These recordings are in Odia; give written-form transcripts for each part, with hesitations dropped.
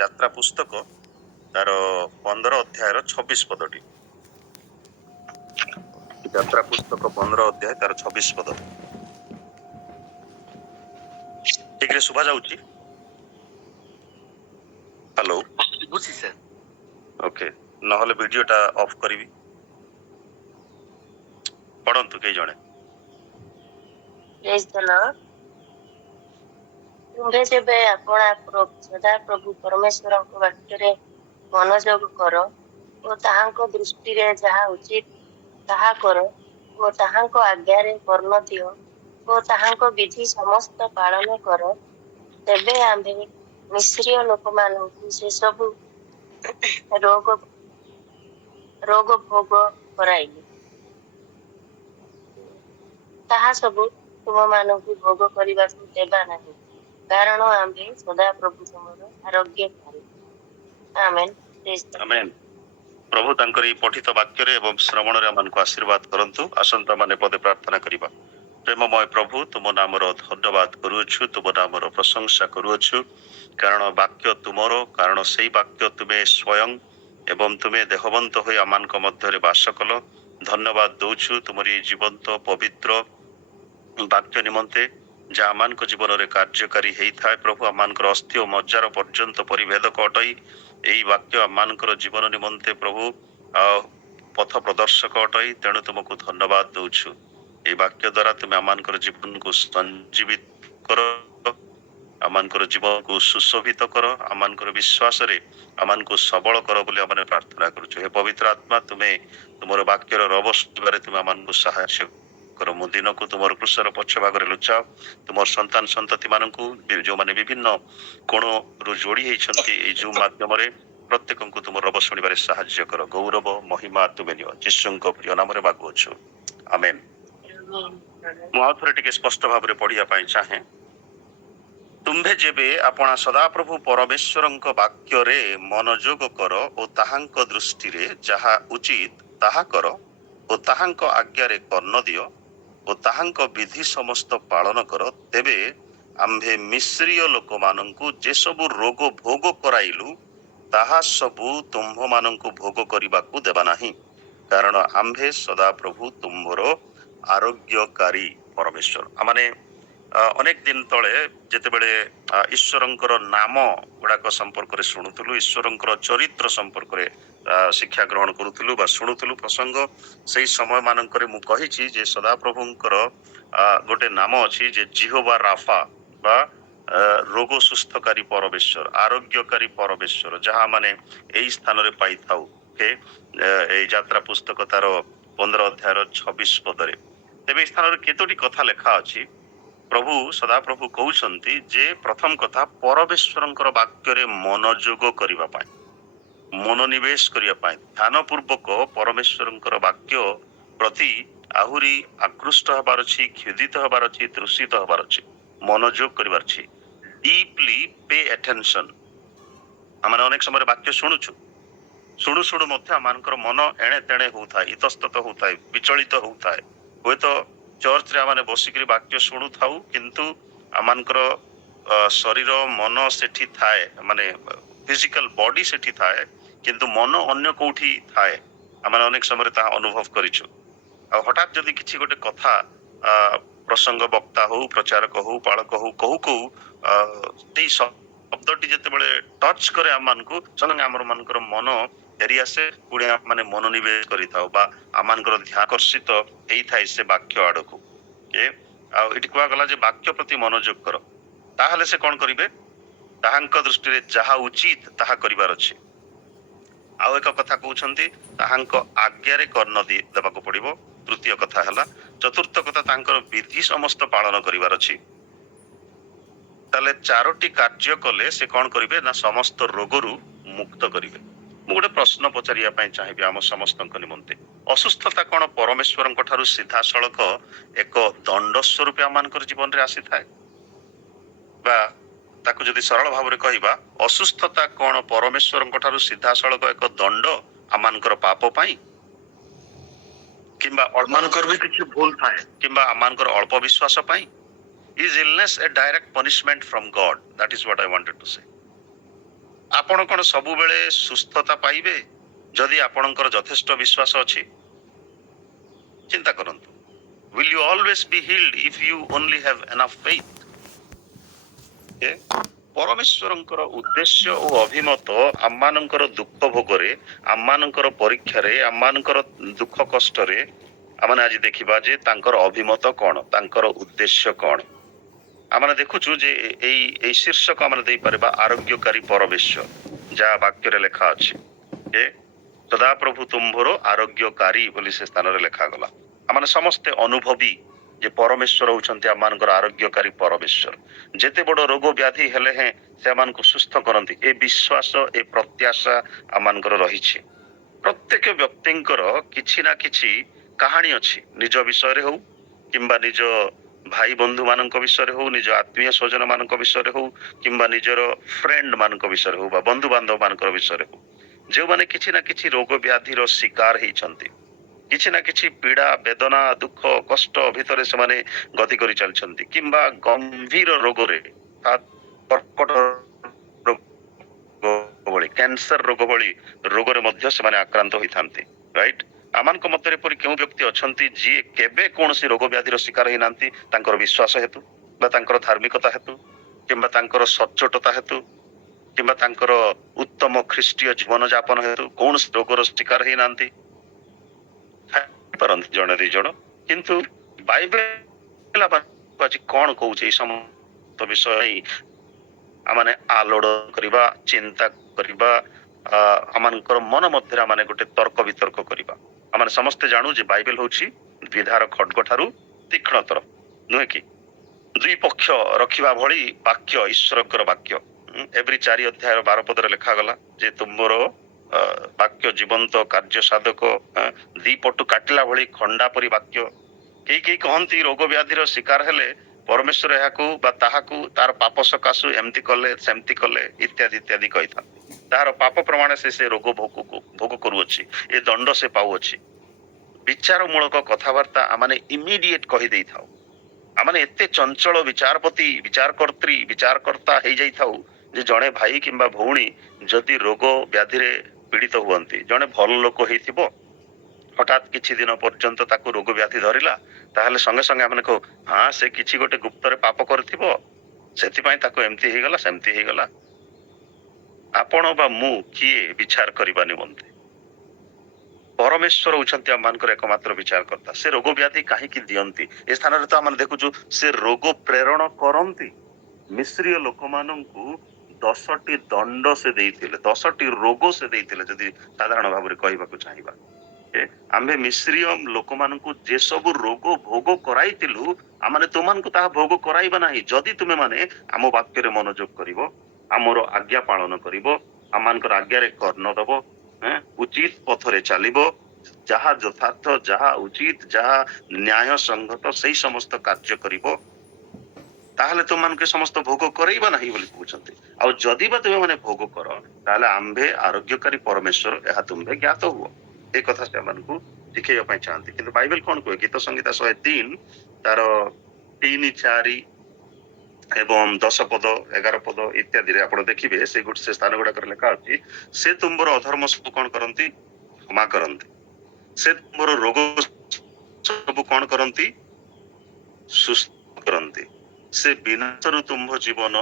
ଯାତ୍ରା ପୁସ୍ତକ ତାର 15 ଅଧ୍ୟାୟର 26 ପଦଟି। ଯାତ୍ରା ପୁସ୍ତକ 15 ଅଧ୍ୟାୟ ତାର 26 ପଦ। ଠିକରେ ଶୁଭା ଯାଉଛି? ହ୍ୟାଲୋ, ବୁଝି ସାର୍। ଓକେ, ନହେଲେ ଭିଡିଓଟା ଅଫ୍ କରିବି। ପଢନ୍ତୁ କେହି ଜଣେ। ତୁମ୍ଭେ ଯେବେ ଆପଣା ସଦାପ୍ରଭୁ ପରମେଶ୍ୱରଙ୍କ ବାକ୍ୟରେ ମନୋଯୋଗ କର ଓ ତାହାଙ୍କ ଦୃଷ୍ଟିରେ ଯାହା ଉଚିତ ତାହା କର ଓ ତାହାଙ୍କ ଆଜ୍ଞାରେ କର୍ଣ୍ଣ ଦିଅ ଓ ତାହାଙ୍କ ବିଧି ସମସ୍ତ ପାଳନ କର, ତେବେ ଆମ୍ଭେ ମିଶ୍ରୀୟ ଲୋକମାନଙ୍କୁ ସେସବୁ ରୋଗ ଭୋଗ କରାଇଲୁ। ତାହା ସବୁ ତୁମମାନଙ୍କୁ ଭୋଗ କରିବାକୁ ଦେବା ନାହିଁ, କାରଣ ଆମ୍ଭେ ସଦାପ୍ରଭୁ ତୁମର ଆରୋଗ୍ୟକାରୀ। ଆମେନ୍। ଆମେନ୍। ପ୍ରଭୁ ତାଙ୍କର ଏହି ପଠିତ ବାକ୍ୟରେ ଏବଂ ଶ୍ରବଣରେ ଆମମାନଙ୍କୁ ଆଶୀର୍ବାଦ କରନ୍ତୁ। ଆସନ୍ତା ମାନେ ପଦେ ପ୍ରାର୍ଥନା କରିବା। ପ୍ରେମମୟ ପ୍ରଭୁ, ତୁମ ନାମର ଧନ୍ୟବାଦ କରୁଅଛୁ, ତୁମ ନାମର ପ୍ରଶଂସା କରୁଅଛୁ, କାରଣ ବାକ୍ୟ ତୁମର, କାରଣ ସେଇ ବାକ୍ୟ ତୁମେ ସ୍ୱୟଂ ଏବଂ ତୁମେ ଦେହବନ୍ତ ହୋଇ ଆମମାନଙ୍କ ମଧ୍ୟରେ ବାସ କଲ। ଧନ୍ୟବାଦ ଦଉଛୁ ତୁମର ଏହି ଜୀବନ୍ତ ପବିତ୍ର ବାକ୍ୟ ନିମନ୍ତେ, ଯାହା ଆମମାନଙ୍କ ଜୀବନରେ କାର୍ଯ୍ୟକାରୀ ହେଇଥାଏ। ପ୍ରଭୁ, ଆମମାନଙ୍କର ଅସ୍ଥି ଓ ମଜ୍ଜାର ପର୍ଯ୍ୟନ୍ତ ପରିଭେଦକ ଅଟଇ ଏହି ବାକ୍ୟ ଆମମାନଙ୍କର ଜୀବନ ନିମନ୍ତେ ପ୍ରଭୁ ପଥ ପ୍ରଦର୍ଶକ ଅଟଇ, ତେଣୁ ତୁମକୁ ଧନ୍ୟବାଦ ଦଉଛୁ। এই ବାକ୍ୟ ଦ୍ୱାରା ତୁମେ ଆମମାନଙ୍କର ଜୀବନକୁ ସଞ୍ଜୀବିତ କର, ଆମମାନଙ୍କର ଜୀବନକୁ ସୁଶୋଭିତ କର, ଆମମାନଙ୍କର ବିଶ୍ୱାସରେ ଆମମାନଙ୍କୁ ସବଳ କର ବୋଲି ଆମେ ପ୍ରାର୍ଥନା କରୁଛୁ। ହେ ପବିତ୍ର ଆତ୍ମା, ତୁମେ ତୁମର ବାକ୍ୟର ରବ ଶୁଣିବାରେ ତୁମେ ଆମମାନଙ୍କୁ ସାହାଯ୍ୟ କର। ମୁଁ ଦିନକୁ ତୁମର କୃଷର ପଛ ଭାଗରେ ଲୁଚାଅ। ତୁମର ସନ୍ତାନ ସନ୍ତତି ମାନଙ୍କୁ ଯେଉଁମାନେ ବିଭିନ୍ନ କୋଣରୁ ଯୋଡି ହେଇଛନ୍ତି ଏଇ ଜୁମ୍ ମାଧ୍ୟମରେ, ପ୍ରତ୍ୟେକଙ୍କୁ ତୁମର ରବ ଶୁଣିବାରେ ସାହାଯ୍ୟ କର। ଗୌରବ ମହିମା ତୁମେ ନିଅ, ଯୀଶୁଙ୍କ ପ୍ରିୟ ନାମରେ ମାଗୁଅଛୁ, ଆମେନ୍। ମୁଁ ଆଉ ଥରେ ଟିକେ ସ୍ପଷ୍ଟ ଭାବରେ ପଢିବା ପାଇଁ ଚାହେଁ। ତୁମ୍ଭେ ଯେବେ ଆପଣା ସଦାପ୍ରଭୁ ପରମେଶ୍ୱରଙ୍କ ବାକ୍ୟରେ ମନୋଯୋଗ କର ଓ ତାହାଙ୍କ ଦୃଷ୍ଟିରେ ଯାହା ଉଚିତ ତାହା କର ଓ ତାହାଙ୍କ ଆଜ୍ଞାରେ କର୍ଣ୍ଣ ଦିଅ ଓ ତାହାଙ୍କ ବିଧି ସମସ୍ତ ପାଳନ କର, ତେବେ ଆମ୍ଭେ ମିଶ୍ରୀୟ ଲୋକମାନଙ୍କୁ ଯେ ସବୁ ରୋଗ ଭୋଗ କରାଇଲୁ ତାହା ସବୁ ତୁମ୍ଭମାନଙ୍କୁ ଭୋଗ କରିବାକୁ ଦେବା ନାହିଁ, କାରଣ ଆମ୍ଭେ ସଦାପ୍ରଭୁ ତୁମ୍ଭର ଆରୋଗ୍ୟକାରୀ ପରମେଶ୍ୱର। ମାନେ ଅନେକ ଦିନ ତଳେ ଯେତେବେଳେ ଈଶ୍ୱରଙ୍କର ନାମ ଗୁଡାକ ସମ୍ପର୍କରେ ଶୁଣୁଥିଲୁ, ଈଶ୍ୱରଙ୍କର ଚରିତ୍ର ସମ୍ପର୍କରେ ଶିକ୍ଷା ଗ୍ରହଣ କରୁଥିଲୁ ବା ଶୁଣୁଥିଲୁ ପ୍ରସଙ୍ଗ, ସେଇ ସମୟ ମାନଙ୍କରେ ମୁଁ କହିଛି ଯେ ସଦାପ୍ରଭୁଙ୍କର ଗୋଟେ ନାମ ଅଛି ଯେ ଜିହୋବା ରାଫା ବା ରୋଗ ସୁସ୍ଥକାରୀ ପରମେଶ୍ୱର, ଆରୋଗ୍ୟକାରୀ ପରମେଶ୍ୱର, ଯାହା ମାନେ ଏଇ ସ୍ଥାନରେ ପାଇଥାଉ। ଏଇ ଯାତ୍ରା ପୁସ୍ତକ ତାର 15 ଅଧ୍ୟାୟର 26 ପଦରେ। ତେବେ ଏଇ ସ୍ଥାନରେ କେତୋଟି କଥା ଲେଖା ଅଛି? ପ୍ରଭୁ ସଦାପ୍ରଭୁ କହୁଛନ୍ତି ଯେ ପ୍ରଥମ କଥା, ପରମେଶ୍ୱରଙ୍କର ବାକ୍ୟରେ ମନୋଯୋଗ କରିବା ପାଇଁ, ମନୋନିବେଶ କରିବା ପାଇଁ, ଧ୍ୟାନ ପୂର୍ବକ ପରମେଶ୍ୱରଙ୍କର ବାକ୍ୟ ପ୍ରତି ଆହୁରି ଆକୃଷ୍ଟ ହେବାର ଅଛି, କ୍ଷୁଧିତ ହେବାର ଅଛି, ତୃଷିତ ହେବାର ଅଛି, ମନୋଯୋଗ କରିବାର ଅଛି। Deeply pay attention. ଆମେ ଅନେକ ସମୟରେ ବାକ୍ୟ ଶୁଣୁଛୁ, ଶୁଣୁ ଶୁଣୁ ମଧ୍ୟ ଆମମାନଙ୍କର ମନ ଏଣେ ତେଣେ ହଉଥାଏ, ଇତସ୍ତତ ହଉଥାଏ, ବିଚଳିତ ହଉଥାଏ। ହୁଏତ ଚର୍ଚ୍ଚରେ ଆମେ ବସିକିରି ବାକ୍ୟ ଶୁଣୁଥାଉ, କିନ୍ତୁ ଆମମାନଙ୍କର ଶରୀର ମନ ସେଠି ଥାଏ, ମାନେ ଫିଜିକାଲ ବଡି ସେଠି ଥାଏ, କିନ୍ତୁ ମନ ଅନ୍ୟ କୋଉଠି ଥାଏ। ଆମେ ଅନେକ ସମୟରେ ତାହା ଅନୁଭବ କରିଛୁ। ଆଉ ହଠାତ୍ ଯଦି କିଛି ଗୋଟେ କଥା ପ୍ରସଙ୍ଗ ବକ୍ତା ହଉ, ପ୍ରଚାରକ ହଉ, ପାଳକ ହଉ, କହୁ କହୁ ସେଇ ଶବ୍ଦଟି ଯେତେବେଳେ ଟଚ୍ କରେ ଆମମାନଙ୍କୁ, ସଙ୍ଗେ ଆମର ମାନଙ୍କର ମନ ଫେରି ଆସେ, ପୁଣି ମାନେ ମନୋନିବେଶ କରିଥାଉ ବା ଆମମାନଙ୍କର ଧ୍ୟାକର୍ଷିତ ହେଇଥାଏ ସେ ବାକ୍ୟ ଆଡକୁ। ଆଉ ଏଠି କୁହାଗଲା ଯେ ବାକ୍ୟ ପ୍ରତି ମନୋଯୋଗ କର। ତାହେଲେ ସେ କଣ କରିବେ? ତାହାଙ୍କ ଦୃଷ୍ଟିରେ ଯାହା ଉଚିତ ତାହା କରିବାର ଅଛି। ଆଉ ଏକ କଥା କହୁଛନ୍ତି, ତାହାଙ୍କ ଆଜ୍ଞାରେ କର୍ଣ୍ଣ ଦେବାକୁ ପଡିବ। ତୃତୀୟ କଥା ହେଲା, ଚତୁର୍ଥ କଥା, ତାଙ୍କର ବିଧି ସମସ୍ତ ପାଳନ କରିବାର ଅଛି। ତାହେଲେ ଚାରୋଟି କାର୍ଯ୍ୟ କଲେ ସେ କଣ କରିବେ ନା ସମସ୍ତ ରୋଗରୁ ମୁକ୍ତ କରିବେ। ମୁଁ ଗୋଟେ ପ୍ରଶ୍ନ ପଚାରିବା ପାଇଁ ଚାହିଁବି ଆମ ସମସ୍ତଙ୍କ ନିମନ୍ତେ। ଅସୁସ୍ଥତା କଣ ପରମେଶ୍ୱରଙ୍କ ଠାରୁ ସିଧାସଳଖ ଏକ ଦଣ୍ଡ ସ୍ୱରୂପ ଆମମାନଙ୍କର ଜୀବନରେ ଆସିଥାଏ? ବା ତାକୁ ଯଦି ସରଳ ଭାବରେ କହିବା, ଅସୁସ୍ଥତା କଣ ପରମେଶ୍ୱରଙ୍କ ଠାରୁ ସିଧାସଳଖ ଏକ ଦଣ୍ଡ ଆମମାନଙ୍କର ପାପ ପାଇଁ? କିମ୍ବା ଆମମାନଙ୍କର ବି କିଛି ଭୁଲ ଥାଏ, କିମ୍ବା ଆମମାନଙ୍କର ଅଳ୍ପ ବିଶ୍ୱାସ ପାଇଁ? Is illness a direct punishment from God? That is what I wanted to say. ଆପଣ କଣ ସବୁବେଳେ ସୁସ୍ଥତା ପାଇବେ ଯଦି ଆପଣଙ୍କର ଯଥେଷ୍ଟ ବିଶ୍ୱାସ ଅଛି? ଚିନ୍ତା କରନ୍ତୁ। Will you always be healed if you only have enough faith? ଏ ପରମେଶ୍ୱରଙ୍କର ଉଦ୍ଦେଶ୍ୟ ଓ ଅଭିମତ ଆମମାନଙ୍କର ଦୁଃଖ ଭୋଗରେ, ଆମମାନଙ୍କର ପରୀକ୍ଷାରେ, ଆମମାନଙ୍କର ଦୁଃଖ କଷ୍ଟରେ ଆମେ ଆଜି ଦେଖିବା ଯେ ତାଙ୍କର ଅଭିମତ କଣ, ତାଙ୍କର ଉଦ୍ଦେଶ୍ୟ କଣ। ଆମେ ଦେଖୁଛୁ ଯେ ଏଇ ଶୀର୍ଷକ ଆମେ ଦେଇପାରିବା ଆରୋଗ୍ୟକାରୀ ପରମେଶ୍ୱର, ଯାହା ବାକ୍ୟରେ ଲେଖା ଅଛି ଯେ ସଦାପ୍ରଭୁ ତୁମ୍ଭର ଆରୋଗ୍ୟକାରୀ ବୋଲି ସେ ସ୍ଥାନରେ ଲେଖାଗଲା। ଆମେ ସମସ୍ତେ ଅନୁଭବୀ ଯେ ପରମେଶ୍ୱର ହଉଛନ୍ତି ଆମମାନଙ୍କର ଆରୋଗ୍ୟକାରୀ ପରମେଶ୍ୱର। ଯେତେ ବଡ଼ ରୋଗ ବ୍ୟାଧି ହେଲେ ହେଁ ସେମାନଙ୍କୁ ସୁସ୍ଥ କରନ୍ତି, ଏ ବିଶ୍ୱାସ, ଏ ପ୍ରତ୍ୟାଶା ଆମମାନଙ୍କର ରହିଛି। ପ୍ରତ୍ୟେକ ବ୍ୟକ୍ତିଙ୍କର କିଛି ନା କିଛି କାହାଣୀ ଅଛି, ନିଜ ବିଷୟରେ ହଉ କିମ୍ବା ନିଜ ଭାଇ ବନ୍ଧୁ ମାନଙ୍କ ବିଷୟରେ ହଉ, ନିଜ ଆତ୍ମୀୟ ସ୍ୱଜନ ମାନଙ୍କ ବିଷୟରେ ହଉ କିମ୍ବା ନିଜର ଫ୍ରେଣ୍ଡ ମାନଙ୍କ ବିଷୟରେ ହଉ ବା ବନ୍ଧୁ ବାନ୍ଧବ ମାନଙ୍କ ବିଷୟରେ ହଉ, ଯେଉଁମାନେ କିଛି ନା କିଛି ରୋଗ ବ୍ୟାଧିର ଶିକାର ହେଇଛନ୍ତି, କିଛି ନା କିଛି ପୀଡ଼ା ବେଦନା ଦୁଃଖ କଷ୍ଟ ଭିତରେ ସେମାନେ ଗତି କରି ଚାଲିଛନ୍ତି କିମ୍ବା ଗମ୍ଭୀର ରୋଗରେ, କର୍କଟ ରୋଗ ଭଳି, କ୍ୟାନ୍ସର ରୋଗ ଭଳି ରୋଗରେ ମଧ୍ୟ ସେମାନେ ଆକ୍ରାନ୍ତ ହୋଇଥାନ୍ତି। ରାଇଟ୍? ଆମମାନଙ୍କ ମଧ୍ୟରେ ଏପରି କେଉଁ ବ୍ୟକ୍ତି ଅଛନ୍ତି ଯିଏ କେବେ କୌଣସି ରୋଗ ବ୍ୟାଧିର ଶିକାର ହେଇନାହାନ୍ତି ତାଙ୍କର ବିଶ୍ୱାସ ହେତୁ ବା ତାଙ୍କର ଧାର୍ମିକତା ହେତୁ କିମ୍ବା ତାଙ୍କର ସଚ୍ଚୋଟତା ହେତୁ କିମ୍ବା ତାଙ୍କର ଉତ୍ତମ ଖ୍ରୀଷ୍ଟୀୟ ଜୀବନ ଯାପନ ହେତୁ କୌଣସି ରୋଗର ଶିକାର ହେଇନାହାନ୍ତି? ପାରନ୍ତି ଜଣେ ଦି ଜଣ, କିନ୍ତୁ ବାଇବେଲ ଆଜି କଣ କହୁଛି ଏଇ ସମସ୍ତ ବିଷୟ ନେଇ ଆମେ ଆଲୋଡ କରିବା, ଚିନ୍ତା କରିବା, ଆମମାନଙ୍କର ମନ ମଧ୍ୟରେ ଆମେ ଗୋଟେ ତର୍କ ବିତର୍କ କରିବା। ଆମେ ସମସ୍ତେ ଜାଣୁ ଯେ ବାଇବେଲ ହଉଛି ଦ୍ୱିଧାର ଖଡ୍ଗ ଠାରୁ ତୀକ୍ଷ୍ଣତର, ନୁହେଁ କି? ଦୁଇ ପକ୍ଷ ରଖିବା ଭଳି ବାକ୍ୟ, ଈଶ୍ୱରଙ୍କର ବାକ୍ୟ। ଏଭ୍ରି 4 ଅଧ୍ୟାୟର 12 ପଦରେ ଲେଖାଗଲା ଯେ ତୁମର ବାକ୍ୟ ଜୀବନ୍ତ କାର୍ଯ୍ୟ ସାଧକ, ଦି ପଟୁ କାଟିଲା ଭଳି ଖଣ୍ଡା ପରି ବାକ୍ୟ। କେହି କେହି କହନ୍ତି ରୋଗ ବ୍ୟାଧିର ଶିକାର ହେଲେ ପରମେଶ୍ୱର ଏହାକୁ ବା ତାହାକୁ ତାର ପାପ ସକାଶୁ ଏମିତି କଲେ ସେମିତି କଲେ ଇତ୍ୟାଦି ଇତ୍ୟାଦି କହିଥାନ୍ତି। ତାହାର ପାପ ପ୍ରମାଣ ସେ ରୋଗ ଭୋଗ କରୁଅଛି, ଏ ଦଣ୍ଡ ସେ ପାଉଅଛି। ବିଚାର ମୂଳକ କଥାବାର୍ତ୍ତା ଆମେ ଇମିଡିଏଟ କହିଦେଇଥାଉ। ଆମେ ଏତେ ଚଞ୍ଚଳ ବିଚାରପତି, ବିଚାରକର୍ତ୍ରୀ, ବିଚାରକର୍ତ୍ତା ହେଇଯାଇଥାଉ ଯେ ଜଣେ ଭାଇ କିମ୍ବା ଭଉଣୀ ଯଦି ରୋଗ ବ୍ୟାଧିରେ ପୀଡ଼ିତ ହୁଅନ୍ତି, ଜଣେ ଭଲ ଲୋକ ହେଇଥିବ, ହଠାତ୍ କିଛି ଦିନ ପର୍ଯ୍ୟନ୍ତ ତାକୁ ରୋଗ ବ୍ୟାଧି ଧରିଲା, ତାହେଲେ ସଙ୍ଗେ ସଙ୍ଗେ ଆମେ କହୁ ହଁ ସେ କିଛି ଗୋଟେ ଗୁପ୍ତରେ ପାପ କରିଥିବ, ସେଥିପାଇଁ ତାକୁ ଏମିତି ହେଇଗଲା ସେମିତି ହେଇଗଲା। ଆପଣ ବା ମୁଁ କିଏ ବିଚାର କରିବା ନିମନ୍ତେ? ପରମେଶ୍ୱର ହଉଛନ୍ତି ଆମମାନଙ୍କର ଏକମାତ୍ର ବିଚାରକର୍ତ୍ତା। ସେ ରୋଗ ବ୍ୟାଧି କାହିଁକି ଦିଅନ୍ତି? ଏ ସ୍ଥାନରେ ତ ଆମେ ଦେଖୁଛୁ ସେ ରୋଗ ପ୍ରେରଣ କରନ୍ତି। ମିଶ୍ରୀୟ ଲୋକମାନଙ୍କୁ 10ଟି ଦଣ୍ଡ ସେ ଦେଇଥିଲେ, 10ଟି ରୋଗ ସେ ଦେଇଥିଲେ, ଯଦି ସାଧାରଣ ଭାବରେ କହିବାକୁ ଚାହିଁବା। ଆମେ ମିଶ୍ରୀୟ ଲୋକମାନଙ୍କୁ ଯେ ସବୁ ରୋଗ ଭୋଗ କରାଇଥିଲୁ, ଆମେ ତୁମମାନଙ୍କୁ ତାହା ଭୋଗ କରାଇବା ନାହିଁ ଯଦି ତୁମେ ମାନେ ଆମ ବାକ୍ୟରେ ମନୋଯୋଗ କରିବ, ଆମର ଆଜ୍ଞା ପାଳନ କରିବ, ଆମମାନଙ୍କର ଆଜ୍ଞାରେ କର୍ଣ୍ଣ ଦବ, ଉଚିତ ପଥରେ ଚାଲିବ, ଯାହା ଯଥାର୍ଥ, ଯାହା ଉଚିତ, ଯାହା ନ୍ୟାୟ ସଙ୍ଗତ ସେଇ ସମସ୍ତ କାର୍ଯ୍ୟ କରିବ, ତାହେଲେ ତୁମମାନଙ୍କୁ ସମସ୍ତ ଭୋଗ କରାଇବା ନାହିଁ ବୋଲି କହୁଛନ୍ତି। ଆଉ ଯଦି ବା ତୁମେ ମାନେ ଭୋଗ କର ତାହେଲେ ଆମ୍ଭେ ଆରୋଗ୍ୟକାରୀ ପରମେଶ୍ୱର ଏହା ତୁମ୍ଭେ ଜ୍ଞାତ ହୁଅ। ଏ କଥା ସେମାନଙ୍କୁ ଶିଖେଇବା ପାଇଁ ଚାହାନ୍ତି। କିନ୍ତୁ ବାଇବେଲ କଣ କୁହେ? ଗୀତ ସଂହିତା 103 ତାର 3, 4 ଏବଂ 10 ପଦ 11 ପଦ ଇତ୍ୟାଦିରେ ଆପଣ ଦେଖିବେ ସେ ସ୍ଥାନ ଗୁଡାକରେ ଲେଖା ଅଛି, ସେ ତୁମର ଅଧର୍ମ ସବୁ କଣ କରନ୍ତି? କ୍ଷମା କରନ୍ତି। ସେ ତୁମର ରୋଗ ସବୁ କଣ କରନ୍ତି? ସୁସ୍ଥ କରନ୍ତି। ସେ ବିନାଶରୁ ତୁମ୍ଭ ଜୀବନ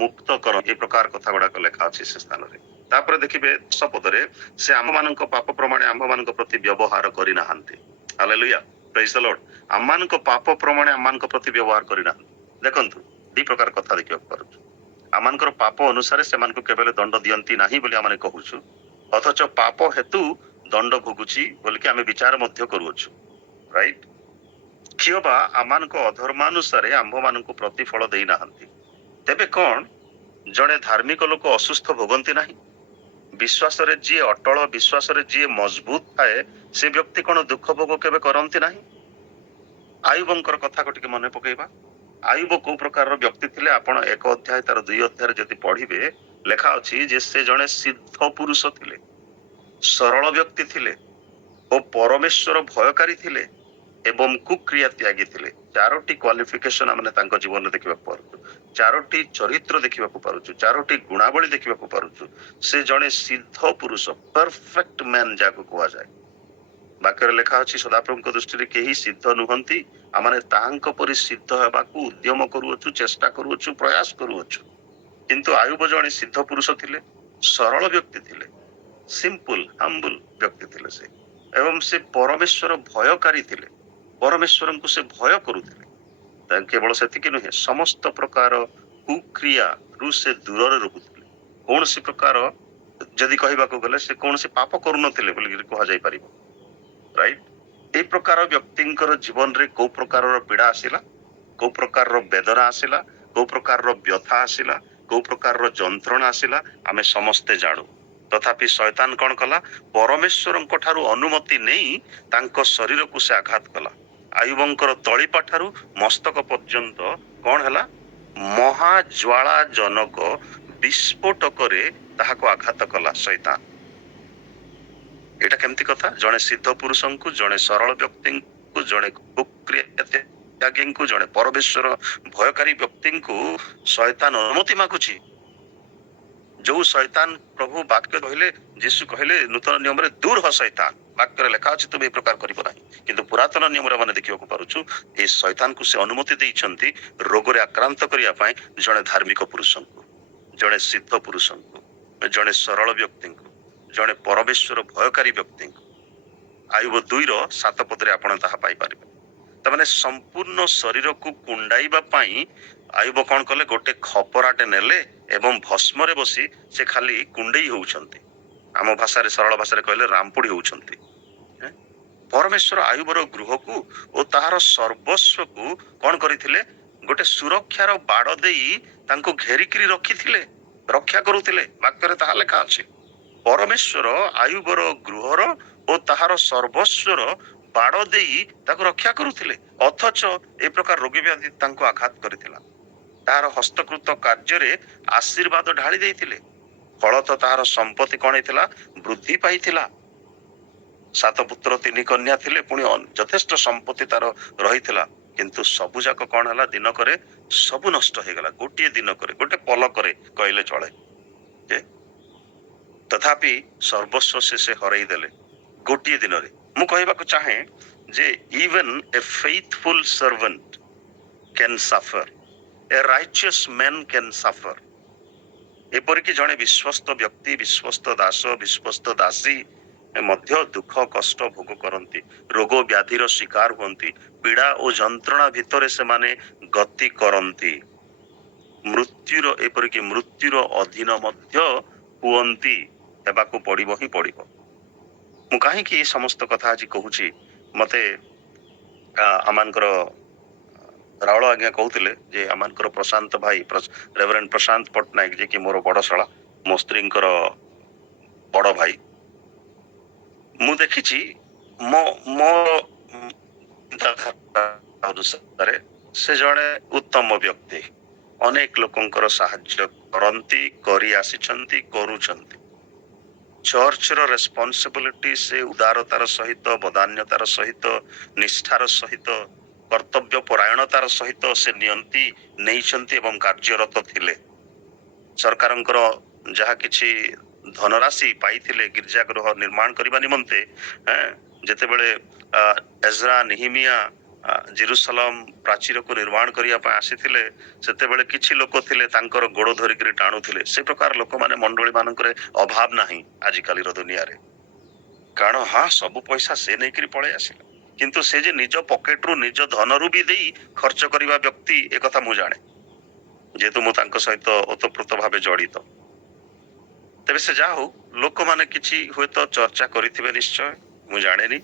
ମୁକ୍ତ କରନ୍ତି। ଏ ପ୍ରକାର କଥା ଗୁଡାକ ଲେଖା ଅଛି ସେ ସ୍ଥାନରେ। ତାପରେ ଦେଖିବେ 10 ପଦରେ ସେ ଆମମାନଙ୍କ ପାପ ପ୍ରମାଣେ ଆମମାନଙ୍କ ପ୍ରତି ବ୍ୟବହାର କରିନାହାନ୍ତି। ହାଲେଲୁୟା, ପ୍ରେଜ୍ ଦ ଲର୍ଡ। ଆମମାନଙ୍କ ପାପ ପ୍ରମାଣେ ଆମମାନଙ୍କ ପ୍ରତି ବ୍ୟବହାର କରିନାହାନ୍ତି। ଦେଖନ୍ତୁ, ଦି ପ୍ରକାର କଥା ଦେଖିବାକୁ ପାରୁଛୁ। ଆମମାନଙ୍କର ପାପ ଅନୁସାରେ ସେମାନଙ୍କୁ କେବେ ଦଣ୍ଡ ଦିଅନ୍ତି ନାହିଁ ବୋଲି ଆମେ କହୁଛୁ, ଅଥଚ ପାପ ହେତୁ ଦଣ୍ଡ ଭୋଗୁଛି ବୋଲିକି ଆମେ ବିଚାର ମଧ୍ୟ କରୁଅଛୁ। ରାଇଟ୍? କିଅବା ଆମମାନଙ୍କ ଅଧର୍ମାନୁସାରେ ଆମ୍ଭମାନଙ୍କୁ ପ୍ରତିଫଳ ଦେଇନାହାନ୍ତି। ତେବେ କଣ ଜଣେ ଧାର୍ମିକ ଲୋକ ଅସୁସ୍ଥ ଭୋଗନ୍ତି ନାହିଁ? ବିଶ୍ୱାସରେ ଯିଏ ଅଟଳ, ବିଶ୍ୱାସରେ ଯିଏ ମଜବୁତ ଥାଏ, ସେ ବ୍ୟକ୍ତି କଣ ଦୁଃଖ ଭୋଗ କେବେ କରନ୍ତି ନାହିଁ? ଆୟୁବଙ୍କର କଥାକୁ ଟିକେ ମନେ ପକେଇବା। ଆୟୁବ କୋଉ ପ୍ରକାରର ବ୍ୟକ୍ତି ଥିଲେ? ଆପଣ 1 ଅଧ୍ୟାୟ ତାର 2 ଅଧ୍ୟାୟରେ ଯଦି ପଢିବେ, ଲେଖା ଅଛି ଯେ ସେ ଜଣେ ସିଦ୍ଧ ପୁରୁଷ ଥିଲେ, ସରଳ ବ୍ୟକ୍ତି ଥିଲେ ଓ ପରମେଶ୍ୱର ଭୟକାରୀ ଥିଲେ ଏବଂ କୁକ୍ରିୟା ତ୍ୟାଗୀ ଥିଲେ। 4ଟି କ୍ୱାଲିଫିକେସନ ଆମେ ତାଙ୍କ ଜୀବନରେ ଦେଖିବାକୁ ପାରୁଛୁ। ଚାରୋଟି ଚରିତ୍ର ଦେଖିବାକୁ ପାରୁଛୁ, ଚାରୋଟି ଗୁଣାବଳୀ ଦେଖିବାକୁ ପାରୁଛୁ। ସେ ଜଣେ ସିଦ୍ଧ ପୁରୁଷ, ପରଫେକ୍ଟ ମ୍ୟାନ୍ ଯାହାକୁ କୁହାଯାଏ। ବାକ୍ୟରେ ଲେଖା ଅଛି ସଦାପ୍ରଭୁଙ୍କ ଦୃଷ୍ଟିରେ କେହି ସିଦ୍ଧ ନୁହନ୍ତି, ଆମେ ତାହାଙ୍କ ପରି ସିଦ୍ଧ ହେବାକୁ ଉଦ୍ୟମ କରୁଅଛୁ, ଚେଷ୍ଟା କରୁଅଛୁ, ପ୍ରୟାସ କରୁଅଛୁ। କିନ୍ତୁ ଆୟୁବ ଜଣେ ସିଦ୍ଧ ପୁରୁଷ ଥିଲେ, ସରଳ ବ୍ୟକ୍ତି ଥିଲେ, ସିମ୍ପଲ ହମ୍ବୁଲ ବ୍ୟକ୍ତି ଥିଲେ ସେ, ଏବଂ ସେ ପରମେଶ୍ୱର ଭୟକାରୀ ଥିଲେ। ପରମେଶ୍ୱରଙ୍କୁ ସେ ଭୟ କରୁଥିଲେ। କେବଳ ସେତିକି ନୁହେଁ, ସମସ୍ତ ପ୍ରକାର କୁକ୍ରିୟାରୁ ସେ ଦୂରରେ ରହୁଥିଲେ। କୌଣସି ପ୍ରକାର ଯଦି କହିବାକୁ ଗଲେ ସେ କୌଣସି ପାପ କରୁନଥିଲେ ବୋଲି କୁହାଯାଇ ପାରିବ। ରାଇଟ୍? ଏଇ ପ୍ରକାର ବ୍ୟକ୍ତିଙ୍କର ଜୀବନରେ କୋଉ ପ୍ରକାରର ପୀଡା ଆସିଲା, କୋଉ ପ୍ରକାରର ବେଦନା ଆସିଲା, କୋଉ ପ୍ରକାରର ବ୍ୟଥା ଆସିଲା, କୋଉ ପ୍ରକାରର ଯନ୍ତ୍ରଣା ଆସିଲା, ଆମେ ସମସ୍ତେ ଜାଣୁ। ତଥାପି ଶୟତାନ କଣ କଲା? ପରମେଶ୍ୱରଙ୍କ ଠାରୁ ଅନୁମତି ନେଇ ତାଙ୍କ ଶରୀରକୁ ସେ ଆଘାତ କଲା। ଆୟୁବଙ୍କର ତଳିପା ଠାରୁ ମସ୍ତକ ପର୍ଯ୍ୟନ୍ତ କଣ ହେଲା? ମହାଜ୍ୱାଳାଜନକ ବିସ୍ଫୋଟକରେ ତାହାକୁ ଆଘାତ କଲା ଶୈତାନ। ଏଇଟା କେମିତି କଥା? ଜଣେ ସିଦ୍ଧ ପୁରୁଷଙ୍କୁ, ଜଣେ ସରଳ ବ୍ୟକ୍ତିଙ୍କୁ, ଜଣେ କୁକ୍ରିୟାତ୍ୟାଗୀଙ୍କୁ, ଜଣେ ପରମେଶ୍ୱର ଭୟକାରୀ ବ୍ୟକ୍ତିଙ୍କୁ ଶୟତାନ ଅନୁମତି ମାଗୁଛି। ଯୋଉ ଶୈତାନ ପ୍ରଭୁ ବାକ୍ୟ କହିଲେ, ଯୀଶୁ କହିଲେ ନୂତନ ନିୟମରେ ଦୂର ହ ଶୈତାନ, ବାକ୍ୟରେ ଲେଖା ଅଛି ତୁମେ ଏ ପ୍ରକାର କରିବ ନାହିଁ। କିନ୍ତୁ ପୁରାତନ ନିୟମରେ ଆମେ ଦେଖିବାକୁ ପାରୁଛୁ ଏଇ ଶୈତାନକୁ ସେ ଅନୁମତି ଦେଇଛନ୍ତି ରୋଗରେ ଆକ୍ରାନ୍ତ କରିବା ପାଇଁ ଜଣେ ଧାର୍ମିକ ପୁରୁଷଙ୍କୁ, ଜଣେ ସିଦ୍ଧ ପୁରୁଷଙ୍କୁ, ଜଣେ ସରଳ ବ୍ୟକ୍ତିଙ୍କୁ, ଜଣେ ପରମେଶ୍ୱର ଭୟକାରୀ ବ୍ୟକ୍ତିଙ୍କୁ। ଆୟୁବ 2:7 ପଦରେ ଆପଣ ତାହା ପାଇପାରିବେ। ତାମାନେ ସମ୍ପୂର୍ଣ୍ଣ ଶରୀରକୁ କୁଣ୍ଡାଇବା ପାଇଁ ଆୟୁବ କଣ କଲେ? ଗୋଟେ ଖପରାଟେ ନେଲେ ଏବଂ ଭସ୍ମରେ ବସି ସେ ଖାଲି କୁଣ୍ଡେଇ ହଉଛନ୍ତି। ଆମ ଭାଷାରେ, ସରଳ ଭାଷାରେ କହିଲେ ରାମ୍ପୁଡି ହଉଛନ୍ତି। ପରମେଶ୍ୱର ଆୟୁବର ଗୃହକୁ ଓ ତାହାର ସର୍ବସ୍ୱକୁ କଣ କରିଥିଲେ? ଗୋଟେ ସୁରକ୍ଷାର ବାଡ଼ ଦେଇ ତାଙ୍କୁ ଘେରିକିରି ରଖିଥିଲେ, ରକ୍ଷା କରୁଥିଲେ। ବାକ୍ୟରେ ତାହା ଲେଖା ଅଛି। ପରମେଶ୍ୱର ଆୟୁବର ଗୃହର ଓ ତାହାର ସର୍ବସ୍ୱର ବାଡ଼ ଦେଇ ତାକୁ ରକ୍ଷା କରୁଥିଲେ, ଅଥଚ ଏ ପ୍ରକାର ରୋଗ ବ୍ୟାଧି ତାଙ୍କୁ ଆଘାତ କରିଥିଲା। ତାହାର ହସ୍ତକୃତ କାର୍ଯ୍ୟରେ ଆଶୀର୍ବାଦ ଢାଳି ଦେଇଥିଲେ, ଫଳତଃ ତାହାର ସମ୍ପତ୍ତି କଣ ହେଇଥିଲା? ବୃଦ୍ଧି ପାଇଥିଲା। 7 ପୁତ୍ର 3 କନ୍ୟା ଥିଲେ, ପୁଣି ଯଥେଷ୍ଟ ସମ୍ପତ୍ତି ତାର ରହିଥିଲା। କିନ୍ତୁ ସବୁ ଯାକ କଣ ହେଲା? ଦିନକରେ ସବୁ ନଷ୍ଟ ହେଇଗଲା। ଗୋଟିଏ ଦିନକରେ, ଗୋଟେ ପଲକରେ କହିଲେ ଚଳେ। ତଥାପି ସର୍ବସ୍ୱ ସେ ହରେଇ ଦେଲେ ଗୋଟିଏ ଦିନରେ। ମୁଁ କହିବାକୁ ଚାହେଁ ଯେ even a faithful servant can suffer, a righteous man can suffer. ଏପରିକି ଜଣେ ବିଶ୍ୱସ୍ତ ବ୍ୟକ୍ତି, ବିଶ୍ୱସ୍ତ ଦାସ, ବିଶ୍ୱସ୍ତ ଦାସୀ ମଧ୍ୟ ଦୁଃଖ କଷ୍ଟ ଭୋଗ କରନ୍ତି, ରୋଗ ବ୍ୟାଧିର ଶିକାର ହୁଅନ୍ତି, ପୀଡା ଓ ଯନ୍ତ୍ରଣା ଭିତରେ ସେମାନେ ଗତି କରନ୍ତି, ମୃତ୍ୟୁର, ଏପରିକି ମୃତ୍ୟୁର ଅଧୀନ ମଧ୍ୟ ହୁଅନ୍ତି। ହେବାକୁ ପଡିବ ହିଁ ପଡିବ। ମୁଁ କାହିଁକି ଏ ସମସ୍ତ କଥା ଆଜି କହୁଛି? ମତେ ଆମମାନଙ୍କର ରାଉଳ ଆଜ୍ଞା କହୁଥିଲେ ଯେ ଆମମାନଙ୍କର ପ୍ରଶାନ୍ତ ଭାଇ, ରେଭରେଣ୍ଡ ପ୍ରଶାନ୍ତ ପଟ୍ଟନାୟକ, ଯିଏକି ମୋର ବଡ ଶଳା, ମୋ ସ୍ତ୍ରୀଙ୍କର ବଡ ଭାଇ, ମୁଁ ଦେଖିଛି ମୋ ଅନୁସାରେ ସେ ଜଣେ ଉତ୍ତମ ବ୍ୟକ୍ତି, ଅନେକ ଲୋକଙ୍କର ସାହାଯ୍ୟ କରନ୍ତି, କରି ଆସିଛନ୍ତି, କରୁଛନ୍ତି। ଚର୍ଚ୍ଚର ରେସ୍ପନ୍ସିବିଲିଟି ସେ ଉଦାରତାର ସହିତ, ବଦାନ୍ୟତାର ସହିତ, ନିଷ୍ଠାର ସହିତ, କର୍ତ୍ତବ୍ୟ ପରାୟଣତାର ସହିତ ସେ ନିଅନ୍ତି, ନେଇଛନ୍ତି ଏବଂ କାର୍ଯ୍ୟରତ ଥିଲେ। ସରକାରଙ୍କର ଯାହା କିଛି ଧନରାଶି ପାଇଥିଲେ ଗିର୍ଜାଗୃହ ନିର୍ମାଣ କରିବା ନିମନ୍ତେ, ଯେତେବେଳେ ଏଜ୍ରା, ନେହେମିୟା ଜେରୁସାଲେମ ପ୍ରାଚୀରକୁ ନିର୍ମାଣ କରିବା ପାଇଁ ଆସିଥିଲେ, ସେତେବେଳେ କିଛି ଲୋକ ଥିଲେ ତାଙ୍କର ଗୋଡ ଧରିକିରି ଟାଣୁଥିଲେ। ସେ ପ୍ରକାର ଲୋକମାନେ ମଣ୍ଡଳୀ ମାନଙ୍କରେ ଅଭାବ ନାହିଁ ଆଜିକାଲିର ଦୁନିଆରେ। କାରଣ ସବୁ ପଇସା ସେ ନେଇକିରି ପଳେଇ ଆସିଲା, କିନ୍ତୁ ସେ ଯେ ନିଜ ପକେଟରୁ, ନିଜ ଧନରୁ ବି ଦେଇ ଖର୍ଚ୍ଚ କରିବା ବ୍ୟକ୍ତି, ଏକଥା ମୁଁ ଜାଣେ, ଯେହେତୁ ମୁଁ ତାଙ୍କ ସହିତ ଓତପ୍ରୋତ ଭାବେ ଜଡିତ। ତେବେ ସେ ଯାହା ହଉ, ଲୋକମାନେ କିଛି ହୁଏତ ଚର୍ଚ୍ଚା କରିଥିବେ ନିଶ୍ଚୟ, ମୁଁ ଜାଣେନି।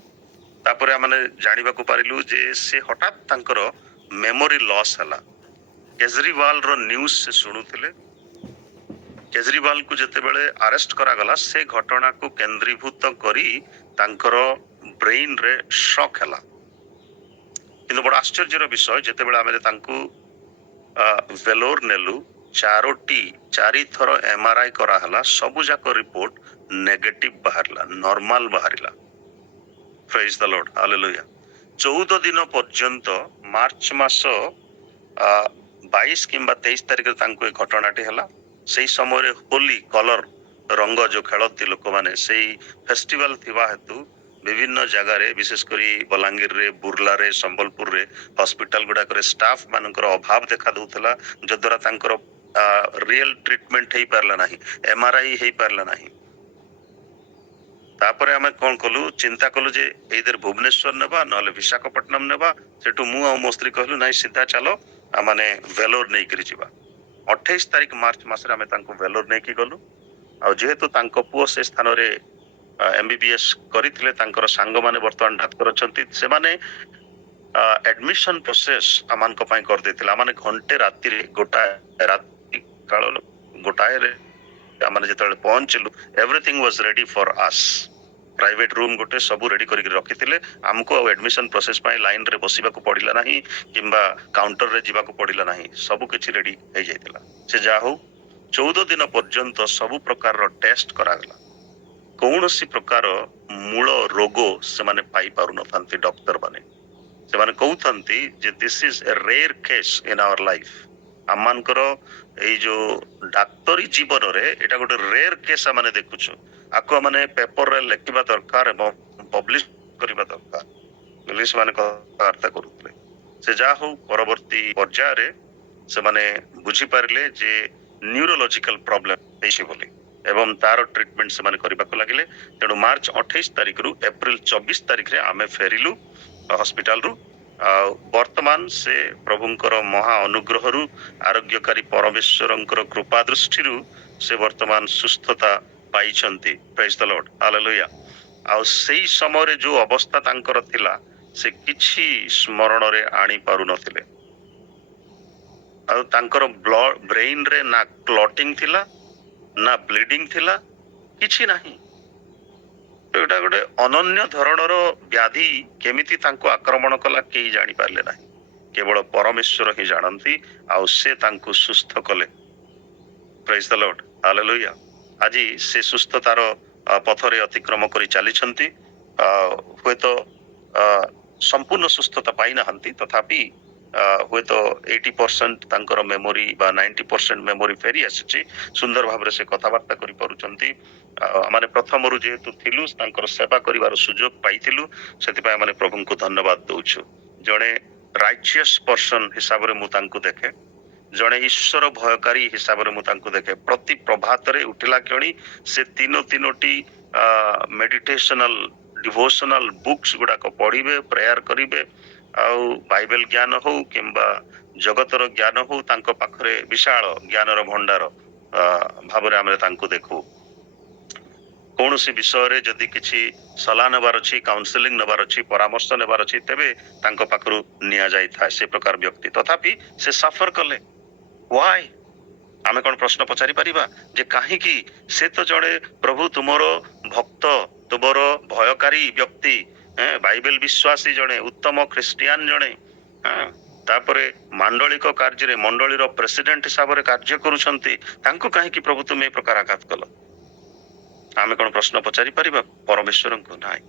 ତାପରେ ଆମେ ଜାଣିବାକୁ ପାରିଲୁ ଯେ ସେ ହଠାତ୍ ତାଙ୍କର ମେମୋରି ଲସ୍ ହେଲା। କେଜରିୱାଲର ନ୍ୟୁଜ ସେ ଶୁଣୁଥିଲେ। କେଜରିୱାଲକୁ ଯେତେବେଳେ ଆରେଷ୍ଟ କରାଗଲା, ସେ ଘଟଣାକୁ କେନ୍ଦ୍ରୀଭୂତ କରି ତାଙ୍କର ବ୍ରେନରେ ଶକ୍ ହେଲା। କିନ୍ତୁ ବଡ ଆଶ୍ଚର୍ଯ୍ୟର ବିଷୟ, ଯେତେବେଳେ ଆମେ ତାଙ୍କୁ ଭେଲୋର ନେଲୁ, 4 ଥର MRI କରାହେଲା, ସବୁ ଯାକ ରିପୋର୍ଟ ନେଗେଟିଭ ବାହାରିଲା, ନର୍ମାଲ ବାହାରିଲା। ପ୍ରେଜ୍ ଦ ଲର୍ଡ, ହାଲେଲୁୟା। 14 ଦିନ ପର୍ଯ୍ୟନ୍ତ, ମାର୍ଚ୍ଚ ମାସ 22 କିମ୍ବା 23 ତାରିଖରେ ତାଙ୍କୁ ଏ ଘଟଣାଟି ହେଲା। ସେଇ ସମୟରେ ହୋଲି କଲର ରଙ୍ଗ ଯୋଉ ଖେଳନ୍ତି ଲୋକମାନେ, ସେଇ ଫେଷ୍ଟିଭାଲ ଥିବା ହେତୁ ବିଭିନ୍ନ ଜାଗାରେ ବିଶେଷ କରି ବଲାଙ୍ଗୀରରେ, ବୁର୍ଲାରେ, ସମ୍ବଲପୁରରେ ହସ୍ପିଟାଲ ଗୁଡାକରେ ଷ୍ଟାଫ ମାନଙ୍କର ଅଭାବ ଦେଖା ଦଉଥିଲା, ଯଦ୍ୱାରା ତାଙ୍କର ରିଏଲ ଟ୍ରିଟମେଣ୍ଟ ହେଇପାରିଲା ନାହିଁ, MRI ହେଇପାରିଲା ନାହିଁ। ତାପରେ ଆମେ କଣ କଲୁ, ଚିନ୍ତା କଲୁ ଯେ ଏଇଦର ଭୁବନେଶ୍ୱର ନେବା ନହେଲେ ବିଶାଖାପଟ୍ଟନମ ନେବା। ସେଠୁ ମୁଁ ଆଉ ମୋ ସ୍ତ୍ରୀ କହିଲୁ ନାଇଁ ସିଧା ଚାଲ ମାନେ ଭେଲୋର ନେଇକିରି ଯିବା। 28 ତାରିଖ ମାର୍ଚ୍ଚ ମାସରେ ଆମେ ତାଙ୍କୁ ଭେଲୋର ନେଇକି ଗଲୁ। ଆଉ ଯେହେତୁ ତାଙ୍କ ପୁଅ ସେ ସ୍ଥାନରେ MBBS କରିଥିଲେ, ତାଙ୍କର ସାଙ୍ଗମାନେ ବର୍ତ୍ତମାନ ଡାକ୍ତର ଅଛନ୍ତି, ସେମାନେ ଆଡମିସନ ପ୍ରୋସେସ ଆମମାନଙ୍କ ପାଇଁ କରିଦେଇଥିଲେ। ଆମେ ଘଣ୍ଟେ ରାତିରେ ରାତି କାଳ ଗୋଟାଏରେ ଆମେ ଯେତେବେଳେ ପହଞ୍ଚିଲୁ, ଏଭରିଥିଙ୍ଗ ୱାଜ ରେଡି ଫର ଆସ୍। ପ୍ରାଇଭେଟ ରୁମ୍ ଗୋଟେ ସବୁ ରେଡି କରିକି ରଖିଥିଲେ। ଆମକୁ ଆଉ ଆଡମିସନ ପ୍ରୋସେସ ପାଇଁ ଲାଇନରେ ବସିବାକୁ ପଡିଲା ନାହିଁ କିମ୍ବା କାଉଣ୍ଟରରେ ଯିବାକୁ ପଡିଲା ନାହିଁ, ସବୁ କିଛି ରେଡି ହେଇଯାଇଥିଲା। ସେ ଯାହା ହଉ 14 ଦିନ ପର୍ଯ୍ୟନ୍ତ ସବୁ ପ୍ରକାରର ଟେଷ୍ଟ କରାଗଲା। କୌଣସି ପ୍ରକାର ମୂଳ ରୋଗ ସେମାନେ ପାଇପାରୁନଥାନ୍ତି ଡକ୍ଟର ମାନେ। ସେମାନେ କହୁଥାନ୍ତି ଯେ this is a rare case in hour life. ଆମମାନଙ୍କର ଏଇ ଯୋଉ ଡାକ୍ତରୀ ଜୀବନରେ ଏଇଟା ଗୋଟେ ରେୟାର କେସ୍ ଆମେ ଦେଖୁଛୁ। ଆକୁ ମାନେ ପେପରରେ ଲେଖିବା ଦରକାର ଏବଂ ପବ୍ଲିଶ କରିବା ଦରକାର ବୋଲି ସେମାନେ କଥାବାର୍ତ୍ତା କରୁଥିଲେ। ସେ ଯାହା ହଉ ପରବର୍ତ୍ତୀ ପର୍ଯ୍ୟାୟରେ ସେମାନେ ବୁଝିପାରିଲେ ଯେ ନ୍ୟୁରୋଲୋଜିକାଲ ପ୍ରୋବ୍ଲେମ ହେଇଛି ବୋଲି ଏବଂ ତାର ଟ୍ରିଟମେଣ୍ଟ ସେମାନେ କରିବାକୁ ଲାଗିଲେ। ତେଣୁ ମାର୍ଚ୍ଚ 28 ତାରିଖରୁ ଏପ୍ରିଲ 24 ତାରିଖରେ ଆମେ ଫେରିଲୁ ହସ୍ପିଟାଲରୁ। ଆଉ ବର୍ତ୍ତମାନ ସେ ପ୍ରଭୁଙ୍କର ମହା ଅନୁଗ୍ରହରୁ, ଆରୋଗ୍ୟକାରୀ ପରମେଶ୍ୱରଙ୍କର କୃପା ଦୃଷ୍ଟିରୁ ସେ ବର୍ତ୍ତମାନ ସୁସ୍ଥତା ପାଇଛନ୍ତି। ପ୍ରେଜ୍ ଦ ଲର୍ଡ, ହାଲେଲୁୟା। ଆଉ ସେଇ ସମୟରେ ଯୋଉ ଅବସ୍ଥା ତାଙ୍କର ଥିଲା, ସେ କିଛି ସ୍ମରଣରେ ଆଣି ପାରୁନଥିଲେ। ଆଉ ତାଙ୍କର ବ୍ରେନରେ ନା କ୍ଲଟିଂ ଥିଲା, ନା ବ୍ଲିଡିଂ ଥିଲା, କିଛି ନାହିଁ। ଏଇଟା ଗୋଟେ ଅନନ୍ୟ ଧରଣର ବ୍ୟାଧି କେମିତି ତାଙ୍କୁ ଆକ୍ରମଣ କଲା କେହି ଜାଣିପାରିଲେ ନାହିଁ। କେବଳ ପରମେଶ୍ୱର ହିଁ ଜାଣନ୍ତି, ଆଉ ସେ ତାଙ୍କୁ ସୁସ୍ଥ କଲେ। ପ୍ରେଜ୍ ଦ ଲର୍ଡ, ହାଲେଲୁୟା। ଆଜି ସେ ସୁସ୍ଥତାର ପଥରେ ଅତିକ୍ରମ କରି ଚାଲିଛନ୍ତି। ହୁଏତ ସମ୍ପୂର୍ଣ୍ଣ ସୁସ୍ଥତା ପାଇନାହାନ୍ତି, ତଥାପି ହୁଏତ 80% ତାଙ୍କର ମେମୋରି ବା 90% ମେମୋରି ଫେରି ଆସିଛି। ସୁନ୍ଦର ଭାବରେ ସେ କଥାବାର୍ତ୍ତା କରିପାରୁଛନ୍ତି। ଆମେ ପ୍ରଥମରୁ ଯେହେତୁ ଥିଲୁ, ତାଙ୍କର ସେବା କରିବାର ସୁଯୋଗ ପାଇଥିଲୁ, ସେଥିପାଇଁ ଆମେ ପ୍ରଭୁଙ୍କୁ ଧନ୍ୟବାଦ ଦଉଛୁ। ଜଣେ ରାଇଚିୟସ୍ ପର୍ସନ ହିସାବରେ ମୁଁ ତାଙ୍କୁ ଦେଖେ, ଜଣେ ଈଶ୍ୱର ଭୟକାରୀ ହିସାବରେ ମୁଁ ତାଙ୍କୁ ଦେଖେ। ପ୍ରତି ପ୍ରଭାତରେ ଉଠିଲା କ୍ଷଣି ସେ ତିନୋଟି ମେଡିଟେସନାଲ ଡିଭୋସନାଲ ବୁକ୍ସ ଗୁଡାକ ପଢିବେ, ପ୍ରେୟାର କରିବେ। ଆଉ ବାଇବେଲ ଜ୍ଞାନ ହଉ କିମ୍ବା ଜଗତର ଜ୍ଞାନ ହଉ, ତାଙ୍କ ପାଖରେ ବିଶାଳ ଜ୍ଞାନର ଭଣ୍ଡାର ଭାବରେ ଆମେ ତାଙ୍କୁ ଦେଖୁ। କୌଣସି ବିଷୟରେ ଯଦି କିଛି ସଲାହ ନେବାର ଅଛି, କାଉନସେଲିଂ ନେବାର ଅଛି, ପରାମର୍ଶ ନେବାର ଅଛି, ତେବେ ତାଙ୍କ ପାଖରୁ ନିଆଯାଇଥାଏ ସେ ପ୍ରକାର ବ୍ୟକ୍ତି। ତଥାପି ସେ ସଫର କଲେ। ୱାଇ? ଆମେ କଣ ପ୍ରଶ୍ନ ପଚାରି ପାରିବା ଯେ କାହିଁକି? ସେ ତ ଜଣେ ପ୍ରଭୁ ତୁମର ଭକ୍ତ, ତୁମର ଭୟକାରୀ ବ୍ୟକ୍ତି, ବାଇବେଲ ବିଶ୍ୱାସୀ ଜଣେ, ଉତ୍ତମ ଖ୍ରୀଷ୍ଟିଆନ ଜଣେ, ତାପରେ ମାଣ୍ଡଳିକ କାର୍ଯ୍ୟରେ ମଣ୍ଡଳୀର ପ୍ରେସିଡେଣ୍ଟ ହିସାବରେ କାର୍ଯ୍ୟ କରୁଛନ୍ତି, ତାଙ୍କୁ କାହିଁକି ପ୍ରଭୁ ତୁମେ ଏ ପ୍ରକାର ଆଘାତ କଲ? ଆମେ କଣ ପ୍ରଶ୍ନ ପଚାରି ପାରିବା ପରମେଶ୍ୱରଙ୍କୁ? ନାହିଁ।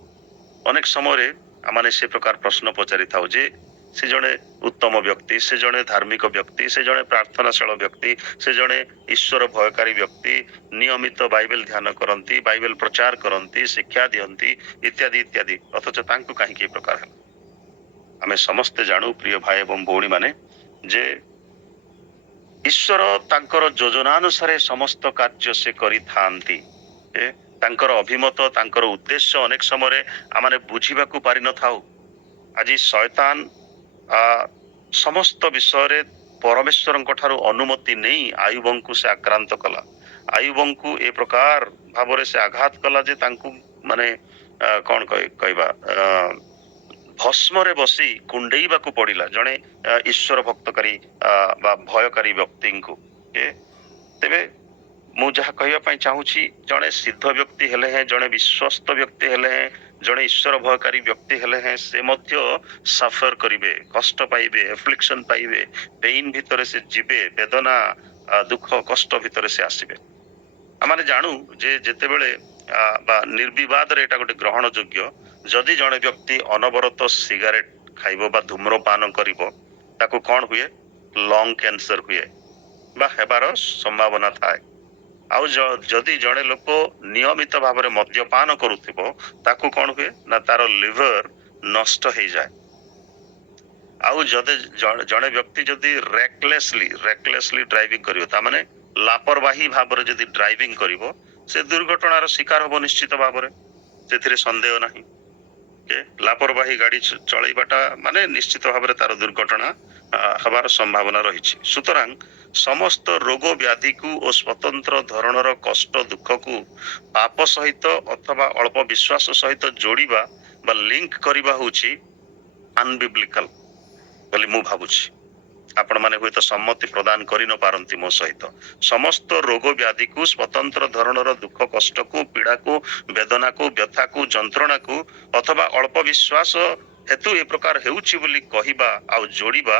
ଅନେକ ସମୟରେ ଆମେ ସେ ପ୍ରକାର ପ୍ରଶ୍ନ ପଚାରିଥାଉ ଯେ ସେ ଜଣେ ଉତ୍ତମ ବ୍ୟକ୍ତି, ସେ ଜଣେ ଧାର୍ମିକ ବ୍ୟକ୍ତି, ସେ ଜଣେ ପ୍ରାର୍ଥନାଶୀଳ ବ୍ୟକ୍ତି, ସେ ଜଣେ ଈଶ୍ୱର ଭୟକାରୀ ବ୍ୟକ୍ତି, ନିୟମିତ ବାଇବେଲ ଧ୍ୟାନ କରନ୍ତି, ବାଇବେଲ ପ୍ରଚାର କରନ୍ତି, ଶିକ୍ଷା ଦିଅନ୍ତି, ଇତ୍ୟାଦି ଇତ୍ୟାଦି, ଅଥଚ ତାଙ୍କୁ କାହିଁକି ଏ ପ୍ରକାର ହେଲା? ଆମେ ସମସ୍ତେ ଜାଣୁ ପ୍ରିୟ ଭାଇ ଏବଂ ଭଉଣୀ ମାନେ ଯେ ଈଶ୍ୱର ତାଙ୍କର ଯୋଜନାନୁସାରେ ସମସ୍ତ କାର୍ଯ୍ୟ ସେ କରିଥାନ୍ତି। ତାଙ୍କର ଅଭିମତ, ତାଙ୍କର ଉଦ୍ଦେଶ୍ୟ ଅନେକ ସମୟରେ ଆମେ ବୁଝିବାକୁ ପାରିନଥାଉ। ଆଜି ଶୟତାନ ସମସ୍ତ ବିଷୟରେ ପରମେଶ୍ୱରଙ୍କ ଠାରୁ ଅନୁମତି ନେଇ ଆୟୁବଙ୍କୁ ସେ ଆକ୍ରାନ୍ତ କଲା। ଆୟୁବଙ୍କୁ ଏ ପ୍ରକାର ଭାବରେ ସେ ଆଘାତ କଲା ଯେ ତାଙ୍କୁ ମାନେ କଣ କହିବା, ଭସ୍ମରେ ବସି କୁଣ୍ଡେଇବାକୁ ପଡିଲା ଜଣେ ଈଶ୍ୱର ଭକ୍ତକାରୀ ବା ଭୟକାରୀ ବ୍ୟକ୍ତିଙ୍କୁ। ତେବେ ମୁଁ ଯାହା କହିବା ପାଇଁ ଚାହୁଁଛି, ଜଣେ ସିଦ୍ଧ ବ୍ୟକ୍ତି ହେଲେ ହେଁ, ଜଣେ ବିଶ୍ୱସ୍ତ ବ୍ୟକ୍ତି ହେଲେ ହେଁ, ଜଣେ ଈଶ୍ୱର ଭୟକାରୀ ବ୍ୟକ୍ତି ହେଲେ ହେଁ, ସେ ମଧ୍ୟ ସଫର କରିବେ, କଷ୍ଟ ପାଇବେ, ଏଫ୍ଲିକ୍ସନ ପାଇବେ, ପେଇନ ଭିତରେ ସେ ଯିବେ, ବେଦନା ଦୁଃଖ କଷ୍ଟ ଭିତରେ ସେ ଆସିବେ। ଆମେ ଜାଣୁ ଯେ ଯେତେବେଳେ ବା ନିର୍ବିବାଦରେ ଏଟା ଗୋଟେ ଗ୍ରହଣ ଯୋଗ୍ୟ, ଯଦି ଜଣେ ବ୍ୟକ୍ତି ଅନବରତ ସିଗାରେଟ ଖାଇବ ବା ଧୂମ୍ରପାନ କରିବ, ତାକୁ କଣ ହୁଏ? ଲଙ୍ଗ କ୍ୟାନ୍ସର ହୁଏ ବା ହେବାର ସମ୍ଭାବନା ଥାଏ। ଆଉ ଯଦି ଜଣେ ଲୋକ ନିୟମିତ ଭାବରେ ମଦ୍ୟପାନ କରୁଥିବ ତାକୁ କଣ ହୁଏ ନା ତାର ଲିଭର ନଷ୍ଟ ହେଇଯାଏ। ଆଉ ଯଦି ଜଣେ ବ୍ୟକ୍ତି ଯଦି ରେକଲେସଲି ଡ୍ରାଇଭିଂ କରିବ, ତାମାନେ ଲାପରବାହୀ ଭାବରେ ଯଦି ଡ୍ରାଇଭିଂ କରିବ, ସେ ଦୁର୍ଘଟଣାର ଶିକାର ହବ ନିଶ୍ଚିତ ଭାବରେ, ସେଥିରେ ସନ୍ଦେହ ନାହିଁ। ଲାପରବାହୀ ଗାଡି ଚଳେଇବାଟା ମାନେ ନିଶ୍ଚିତ ଭାବରେ ତାର ଦୁର୍ଘଟଣା ହେବାର ସମ୍ଭାବନା ରହିଛି। ସୁତରାଂ ସମସ୍ତ ରୋଗ ବ୍ୟାଧିକୁ ଓ ସ୍ୱତନ୍ତ୍ର ଧରଣର କଷ୍ଟ ଦୁଃଖକୁ ପାପ ସହିତ ଅଥବା ଅଳ୍ପ ବିଶ୍ୱାସ ସହିତ ଯୋଡ଼ିବା ବା ଲିଙ୍କ କରିବା ହେଉଛି ଅନବିବ୍ଲିକାଲ ବୋଲି ମୁଁ ଭାବୁଛି। ଆପଣମାନେ ହୁଏତ ସମ୍ମତି ପ୍ରଦାନ କରି ନ ପାରନ୍ତି ମୋ ସହିତ। ସମସ୍ତ ରୋଗ ବ୍ୟାଧିକୁ, ସ୍ୱତନ୍ତ୍ର ଧରଣର ଦୁଃଖ କଷ୍ଟକୁ, ପୀଡ଼ାକୁ, ବେଦନାକୁ, ବ୍ୟଥାକୁ, ଯନ୍ତ୍ରଣାକୁ ଅଥବା ଅଳ୍ପ ବିଶ୍ୱାସ ହେତୁ ଏ ପ୍ରକାର ହେଉଛି ବୋଲି କହିବା ଆଉ ଯୋଡ଼ିବା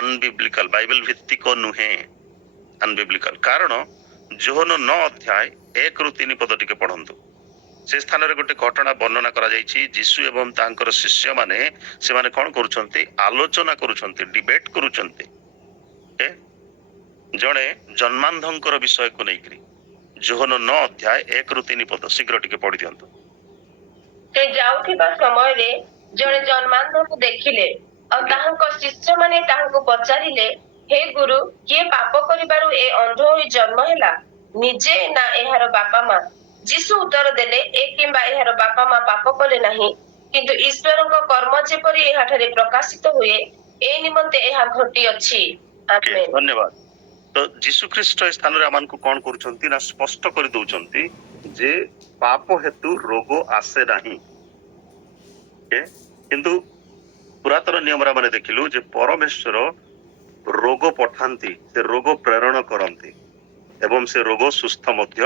ଅନବିବ୍ଲିକାଲ, ବାଇବେଲ ଭିତ୍ତିକ ନୁହେଁ। ଅନବିବ୍ଲିକାଲ କାରଣ ଯୋହନ 9 ଅଧ୍ୟାୟ 1-3 ପଦ ଟିକେ ପଢନ୍ତୁ। ସେ ସ୍ଥାନରେ ଗୋଟେ ଘଟଣା ବର୍ଣ୍ଣନା କରାଯାଇଛି। ଯୀଶୁ ଏବଂ ତାଙ୍କର ଶିଷ୍ୟମାନେ ସେମାନେ କଣ କରୁଛନ୍ତି? ଆଲୋଚନା କରୁଛନ୍ତି, ଡିବେଟ କରୁଛନ୍ତି ଜଣେ ଜନ୍ମାନ୍ଧଙ୍କର ବିଷୟକୁ ନେଇକରି। ଯୋହନ 9 ଅଧ୍ୟାୟ 1-3 ପଦ ଶୀଘ୍ର ଟିକେ ପଢି ଦିଅନ୍ତୁ। ସେ ଯାଉଥିବା ସମୟରେ ଜଣେ ଜନ୍ମାନ୍ଧକୁ ଦେଖିଲେ ଆଉ ତାହାଙ୍କ ଶିଷ୍ୟମାନେ ତାହାଙ୍କୁ ପଚାରିଲେ, ହେ ଗୁରୁ, କିଏ ପାପ କରିବାରୁ ଏ ଅନ୍ଧ ହୋଇ ଜନ୍ମ ହେଲା, ନିଜେ ନା ଏହାର ବାପା ମା? ଯୀଶୁ ଉତ୍ତର ଦେଲେ, ଏ କିମ୍ବା ଏହାର ବାପା ମା ପାପ କଲେ ନାହିଁ, କିନ୍ତୁ ଈଶ୍ୱରଙ୍କ କର୍ମ ଯେପରି ଏହାଠାରେ ପ୍ରକାଶିତ ହୁଏ, ଏ ନିମନ୍ତେ ଏହା ଘଟିଅଛି। ଧନ୍ୟବାଦ। ତ ଯୀଶୁ ଖ୍ରୀଷ୍ଟ ଏ ସ୍ଥାନରେ ଆମକୁ କଣ କରୁଛନ୍ତି ନା ସ୍ପଷ୍ଟ କରି ଦଉଛନ୍ତି ଯେ ପାପ ହେତୁ ରୋଗ ଆସେ ନାହିଁ। କିନ୍ତୁ ପୁରାତନ ନିୟମରେ ଆମେ ଦେଖିଲୁ ଯେ ପରମେଶ୍ୱର ରୋଗ ପଠାନ୍ତି, ସେ ରୋଗ ପ୍ରେରଣ କରନ୍ତି ଏବଂ ସେ ରୋଗ ସୁସ୍ଥ ମଧ୍ୟ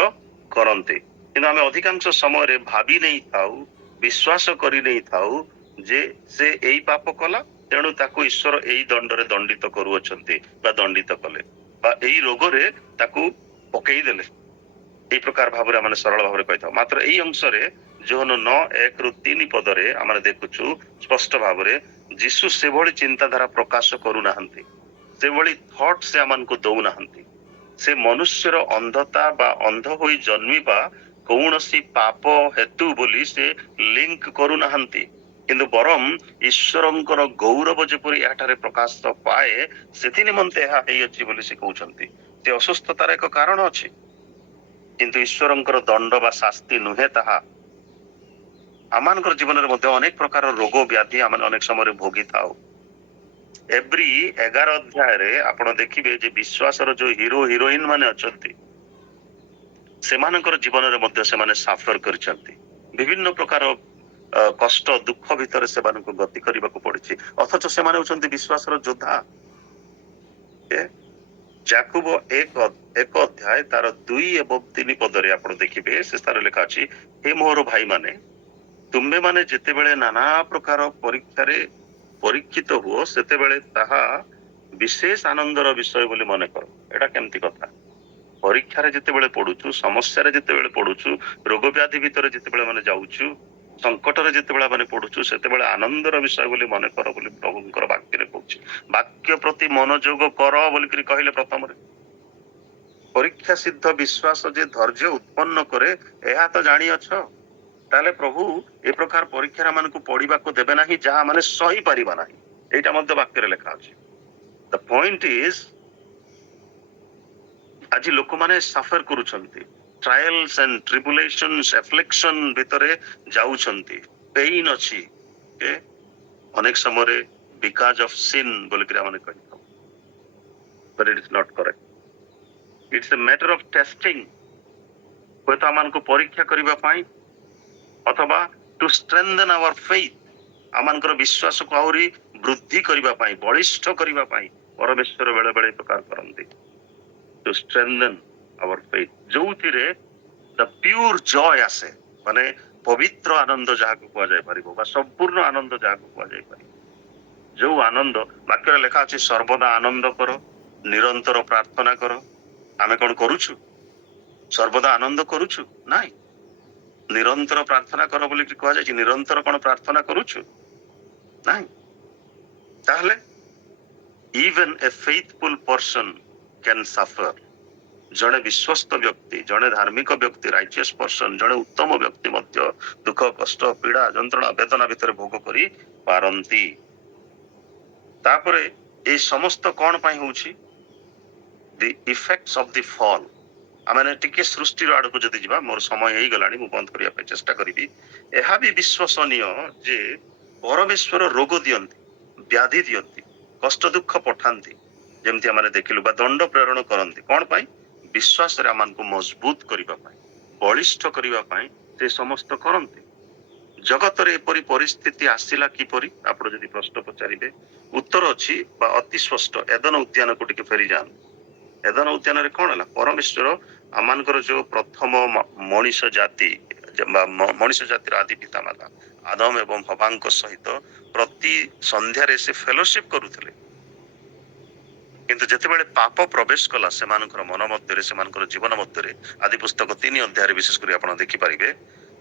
କରନ୍ତି। କିନ୍ତୁ ଆମେ ଅଧିକାଂଶ ସମୟରେ ଭାବି ନେଇଥାଉ, ବିଶ୍ୱାସ କରି ନେଇଥାଉ ଯେ ସେ ଏଇ ପାପ କଲା, ତେଣୁ ତାକୁ ଈଶ୍ୱର ଏଇ ଦଣ୍ଡରେ ଦଣ୍ଡିତ କରୁଅଛନ୍ତି ବା ଦଣ୍ଡିତ କଲେ ବା ଏଇ ରୋଗରେ ତାକୁ ପକେଇଦେଲେ। এই প্রকার ভাবে ଆମେ ସରଳ ଭାବରେ କହିଥାଉ। ମାତ୍ର ଏଇ ଅଂଶରେ ଯୋହନ 9:1-3 ପଦରେ ଆମେ ଦେଖୁଛୁ ସ୍ପଷ୍ଟ ଭାବରେ ଯୀଶୁ ସେଭଳି ଚିନ୍ତାଧାରା ପ୍ରକାଶ କରୁନାହାନ୍ତି, ସେଭଳି ଥଟ୍ ସେ ଆମକୁ ଦଉନାହାନ୍ତି। ସେ ମନୁଷ୍ୟର ଅନ୍ଧତା ବା ଅନ୍ଧ ହୋଇ ଜନ୍ମିବା କୌଣସି ପାପ ହେତୁ ବୋଲି ସେ ଲିଙ୍କ କରୁନାହାନ୍ତି, କିନ୍ତୁ ବରଂ ଈଶ୍ୱରଙ୍କର ଗୌରବ ଯେପରି ଏହାଠାରେ ପ୍ରକାଶ ପାଏ ସେଥି ନିମନ୍ତେ ଏହା ହେଇଅଛି ବୋଲି ସେ କହୁଛନ୍ତି। ସେ ଅସୁସ୍ଥତାର ଏକ କାରଣ ଅଛି, କିନ୍ତୁ ଈଶ୍ୱରଙ୍କର ଦଣ୍ଡ ବା ଶାସ୍ତି ନୁହେଁ ତାହା। ଆମମାନଙ୍କର ଜୀବନରେ ମଧ୍ୟ ଅନେକ ପ୍ରକାର ରୋଗ ବ୍ୟାଧି ଆମେ ଅନେକ ସମୟରେ ଭୋଗିଥାଉ। ଏଭ୍ରି 11 ଅଧ୍ୟାୟରେ ଆପଣ ଦେଖିବେ ଯେ ବିଶ୍ୱାସର ଯୋଉ ହିରୋ ହିରୋଇନ ମାନେ ଅଛନ୍ତି ସେମାନଙ୍କର ଜୀବନରେ ମଧ୍ୟ ସେମାନେ ସାଫର କରିଛନ୍ତି। ବିଭିନ୍ନ ପ୍ରକାର କଷ୍ଟ ଦୁଃଖ ଭିତରେ ସେମାନଙ୍କୁ ଗତି କରିବାକୁ ପଡିଛି, ଅଥଚ ସେମାନେ ହେଉଛନ୍ତି ବିଶ୍ୱାସର ଯୋଦ୍ଧା। ଯାକୁବ 1 ଅଧ୍ୟାୟ ତାର 2 ଏବଂ 3 ପଦରେ ଆପଣ ଦେଖିବେ ସେ ସ୍ଥାନରେ ଲେଖା ଅଛି, ହେ ମୋର ଭାଇମାନେ, ତୁମ୍ଭେମାନେ ଯେତେବେଳେ ନାନା ପ୍ରକାର ପରୀକ୍ଷାରେ ପରୀକ୍ଷିତ ହୁଅ ସେତେବେଳେ ତାହା ବିଶେଷ ଆନନ୍ଦର ବିଷୟ ବୋଲି ମନେ କର। ଏଟା କେମିତି କଥା? ପରୀକ୍ଷାରେ ଯେତେବେଳେ ପଡୁଛୁ, ସମସ୍ୟାରେ ଯେତେବେଳେ ପଡୁଛୁ, ରୋଗ ବ୍ୟାଧି ଭିତରେ ଯେତେବେଳେ ମାନେ ଯାଉଛୁ, ସଂକଟରେ ଯେତେବେଳେ ମାନେ ପଡୁଛୁ, ସେତେବେଳେ ଆନନ୍ଦର ବିଷୟ ବୋଲି ମନେ କର ବୋଲି ପ୍ରଭୁଙ୍କର ବାକ୍ୟରେ କହୁଛି। ବାକ୍ୟ ପ୍ରତି ମନୋଯୋଗ କର ବୋଲିକରି କହିଲେ ପ୍ରଥମରେ। ପରୀକ୍ଷା ସିଦ୍ଧ ବିଶ୍ୱାସ ଯେ ଧୈର୍ଯ୍ୟ ଉତ୍ପନ୍ନ କରେ, ଏହା ତ ଜାଣିଅଛ। ତାହେଲେ ପ୍ରଭୁ ଏ ପ୍ରକାର ପରୀକ୍ଷାରେ ମାନଙ୍କୁ ପଢିବାକୁ ଦେବେ ନାହିଁ ଯାହା ମାନେ ସହି ପାରିବା ନାହିଁ। ଏଇଟା ମଧ୍ୟ ବାକ୍ୟରେ ଲେଖା ଅଛି। ଦ ପଏଣ୍ଟ ଇଜ, ଆଜି ଲୋକମାନେ ସାଫର କରୁଛନ୍ତି, ଟ୍ରାଏଲ୍ସ ଆଣ୍ଡ ଟ୍ରିବୁଲେସନ୍ସ ଆଫ୍ଲିକ୍ସନ ଭିତରେ ଯାଉଛନ୍ତି, ପେଇନ ଅଛି। ଅନେକ ସମୟରେ ବିକଜ ଅଫ ସିନ୍ ବୋଲିକରି ଆମେ କହିଥାଉ, but it is not correct. It's a matter of testing. ହୁଏତ ଆମମାନଙ୍କୁ ପରୀକ୍ଷା କରିବା ପାଇଁ ଅଥବା ଟୁ strengthen our faith, ଆମମାନଙ୍କର ବିଶ୍ୱାସକୁ ଆହୁରି ବୃଦ୍ଧି କରିବା ପାଇଁ, ବଳିଷ୍ଠ କରିବା ପାଇଁ ପରମେଶ୍ୱର ବେଳେ ବେଳେ ପ୍ରକାର କରନ୍ତି। To strengthen our faith, ଯୋଉଥିରେ the pure joy ଆସେ, ମାନେ ପବିତ୍ର ଆନନ୍ଦ ଯାହାକୁ କୁହାଯାଇ ପାରିବ ବା ସମ୍ପୂର୍ଣ୍ଣ ଆନନ୍ଦ ଯାହାକୁ କୁହାଯାଇ ପାରିବ। ଯୋଉ ଆନନ୍ଦ ବାକ୍ୟରେ ଲେଖା ଅଛି, ସର୍ବଦା ଆନନ୍ଦ କର, ନିରନ୍ତର ପ୍ରାର୍ଥନା କର। ଆମେ କଣ କରୁଛୁ? ସର୍ବଦା ଆନନ୍ଦ କରୁଛୁ? ନାଇଁ। ନିରନ୍ତର ପ୍ରାର୍ଥନା କର ବୋଲି କୁହାଯାଇଛି, ନିରନ୍ତର କଣ ପ୍ରାର୍ଥନା କରୁଛୁ? ନାଇଁ। ତାହେଲେ Even a faithful person can suffer. ଜଣେ ବିଶ୍ୱସ୍ତ ବ୍ୟକ୍ତି, ଜଣେ ଧାର୍ମିକ ବ୍ୟକ୍ତି, ରାଇଚିୟସ୍ ପର୍ସନ, ଜଣେ ଉତ୍ତମ ବ୍ୟକ୍ତି ମଧ୍ୟ ଦୁଃଖ, କଷ୍ଟ, ପୀଡ଼ା, ଯନ୍ତ୍ରଣା, ବେଦନା ଭିତରେ ଭୋଗ କରି ପାରନ୍ତି। ତାପରେ এই ସମସ୍ତ କଣ ପାଇଁ ହଉଛି? The effects of the fall. ଆମେ ଟିକେ ସୃଷ୍ଟିର ଆଡକୁ ଯଦି ଯିବା, ମୋର ସମୟ ହେଇଗଲାଣି, ମୁଁ ବନ୍ଦ କରିବା ପାଇଁ ଚେଷ୍ଟା କରିବି। ଏହା ବି ବିଶ୍ୱସନୀୟ ଯେ ପରମେଶ୍ୱର ରୋଗ ଦିଅନ୍ତି, ବ୍ୟାଧି ଦିଅନ୍ତି, କଷ୍ଟ ଦୁଃଖ ପଠାନ୍ତି, ଯେମିତି ଆମେ ଦେଖିଲୁ, ବା ଦଣ୍ଡ ପ୍ରେରଣ କରନ୍ତି। କଣ ପାଇଁ? ବିଶ୍ୱାସରେ ଆମକୁ ମଜବୁତ କରିବା ପାଇଁ, ବଳିଷ୍ଠ କରିବା ପାଇଁ ସେ ସମସ୍ତ କରନ୍ତି। ଜଗତରେ ଏପରି ପରିସ୍ଥିତି ଆସିଲା କିପରି? ଆପଣ ଯଦି ପ୍ରଶ୍ନ ପଚାରିବେ, ଉତ୍ତର ଅଛି ବା ଅତି ସ୍ପଷ୍ଟ। ଏଦନ ଉଦ୍ୟାନକୁ ଟିକେ ଫେରିଯାଆନ୍ତୁ। ଏଦନ ଉଦ୍ୟାନରେ କଣ ହେଲା? ପରମେଶ୍ୱର ଆମମାନଙ୍କର ଯୋଉ ପ୍ରଥମ ମଣିଷ ଜାତି ବା ମଣିଷ ଜାତିର ଆଦି ପିତା ମାତା ଆଦମ ଏବଂ ହବାଙ୍କ ସହିତ ପ୍ରତି ସନ୍ଧ୍ୟାରେ ସେ ଫେଲୋସିପ କରୁଥିଲେ। କିନ୍ତୁ ଯେତେବେଳେ ପାପ ପ୍ରବେଶ କଲା ସେମାନଙ୍କର ମନ ମଧ୍ୟରେ, ସେମାନଙ୍କର ଜୀବନ ମଧ୍ୟରେ, ଆଦି ପୁସ୍ତକ 3 ଅଧ୍ୟାୟରେ ବିଶେଷ କରି ଆପଣ ଦେଖିପାରିବେ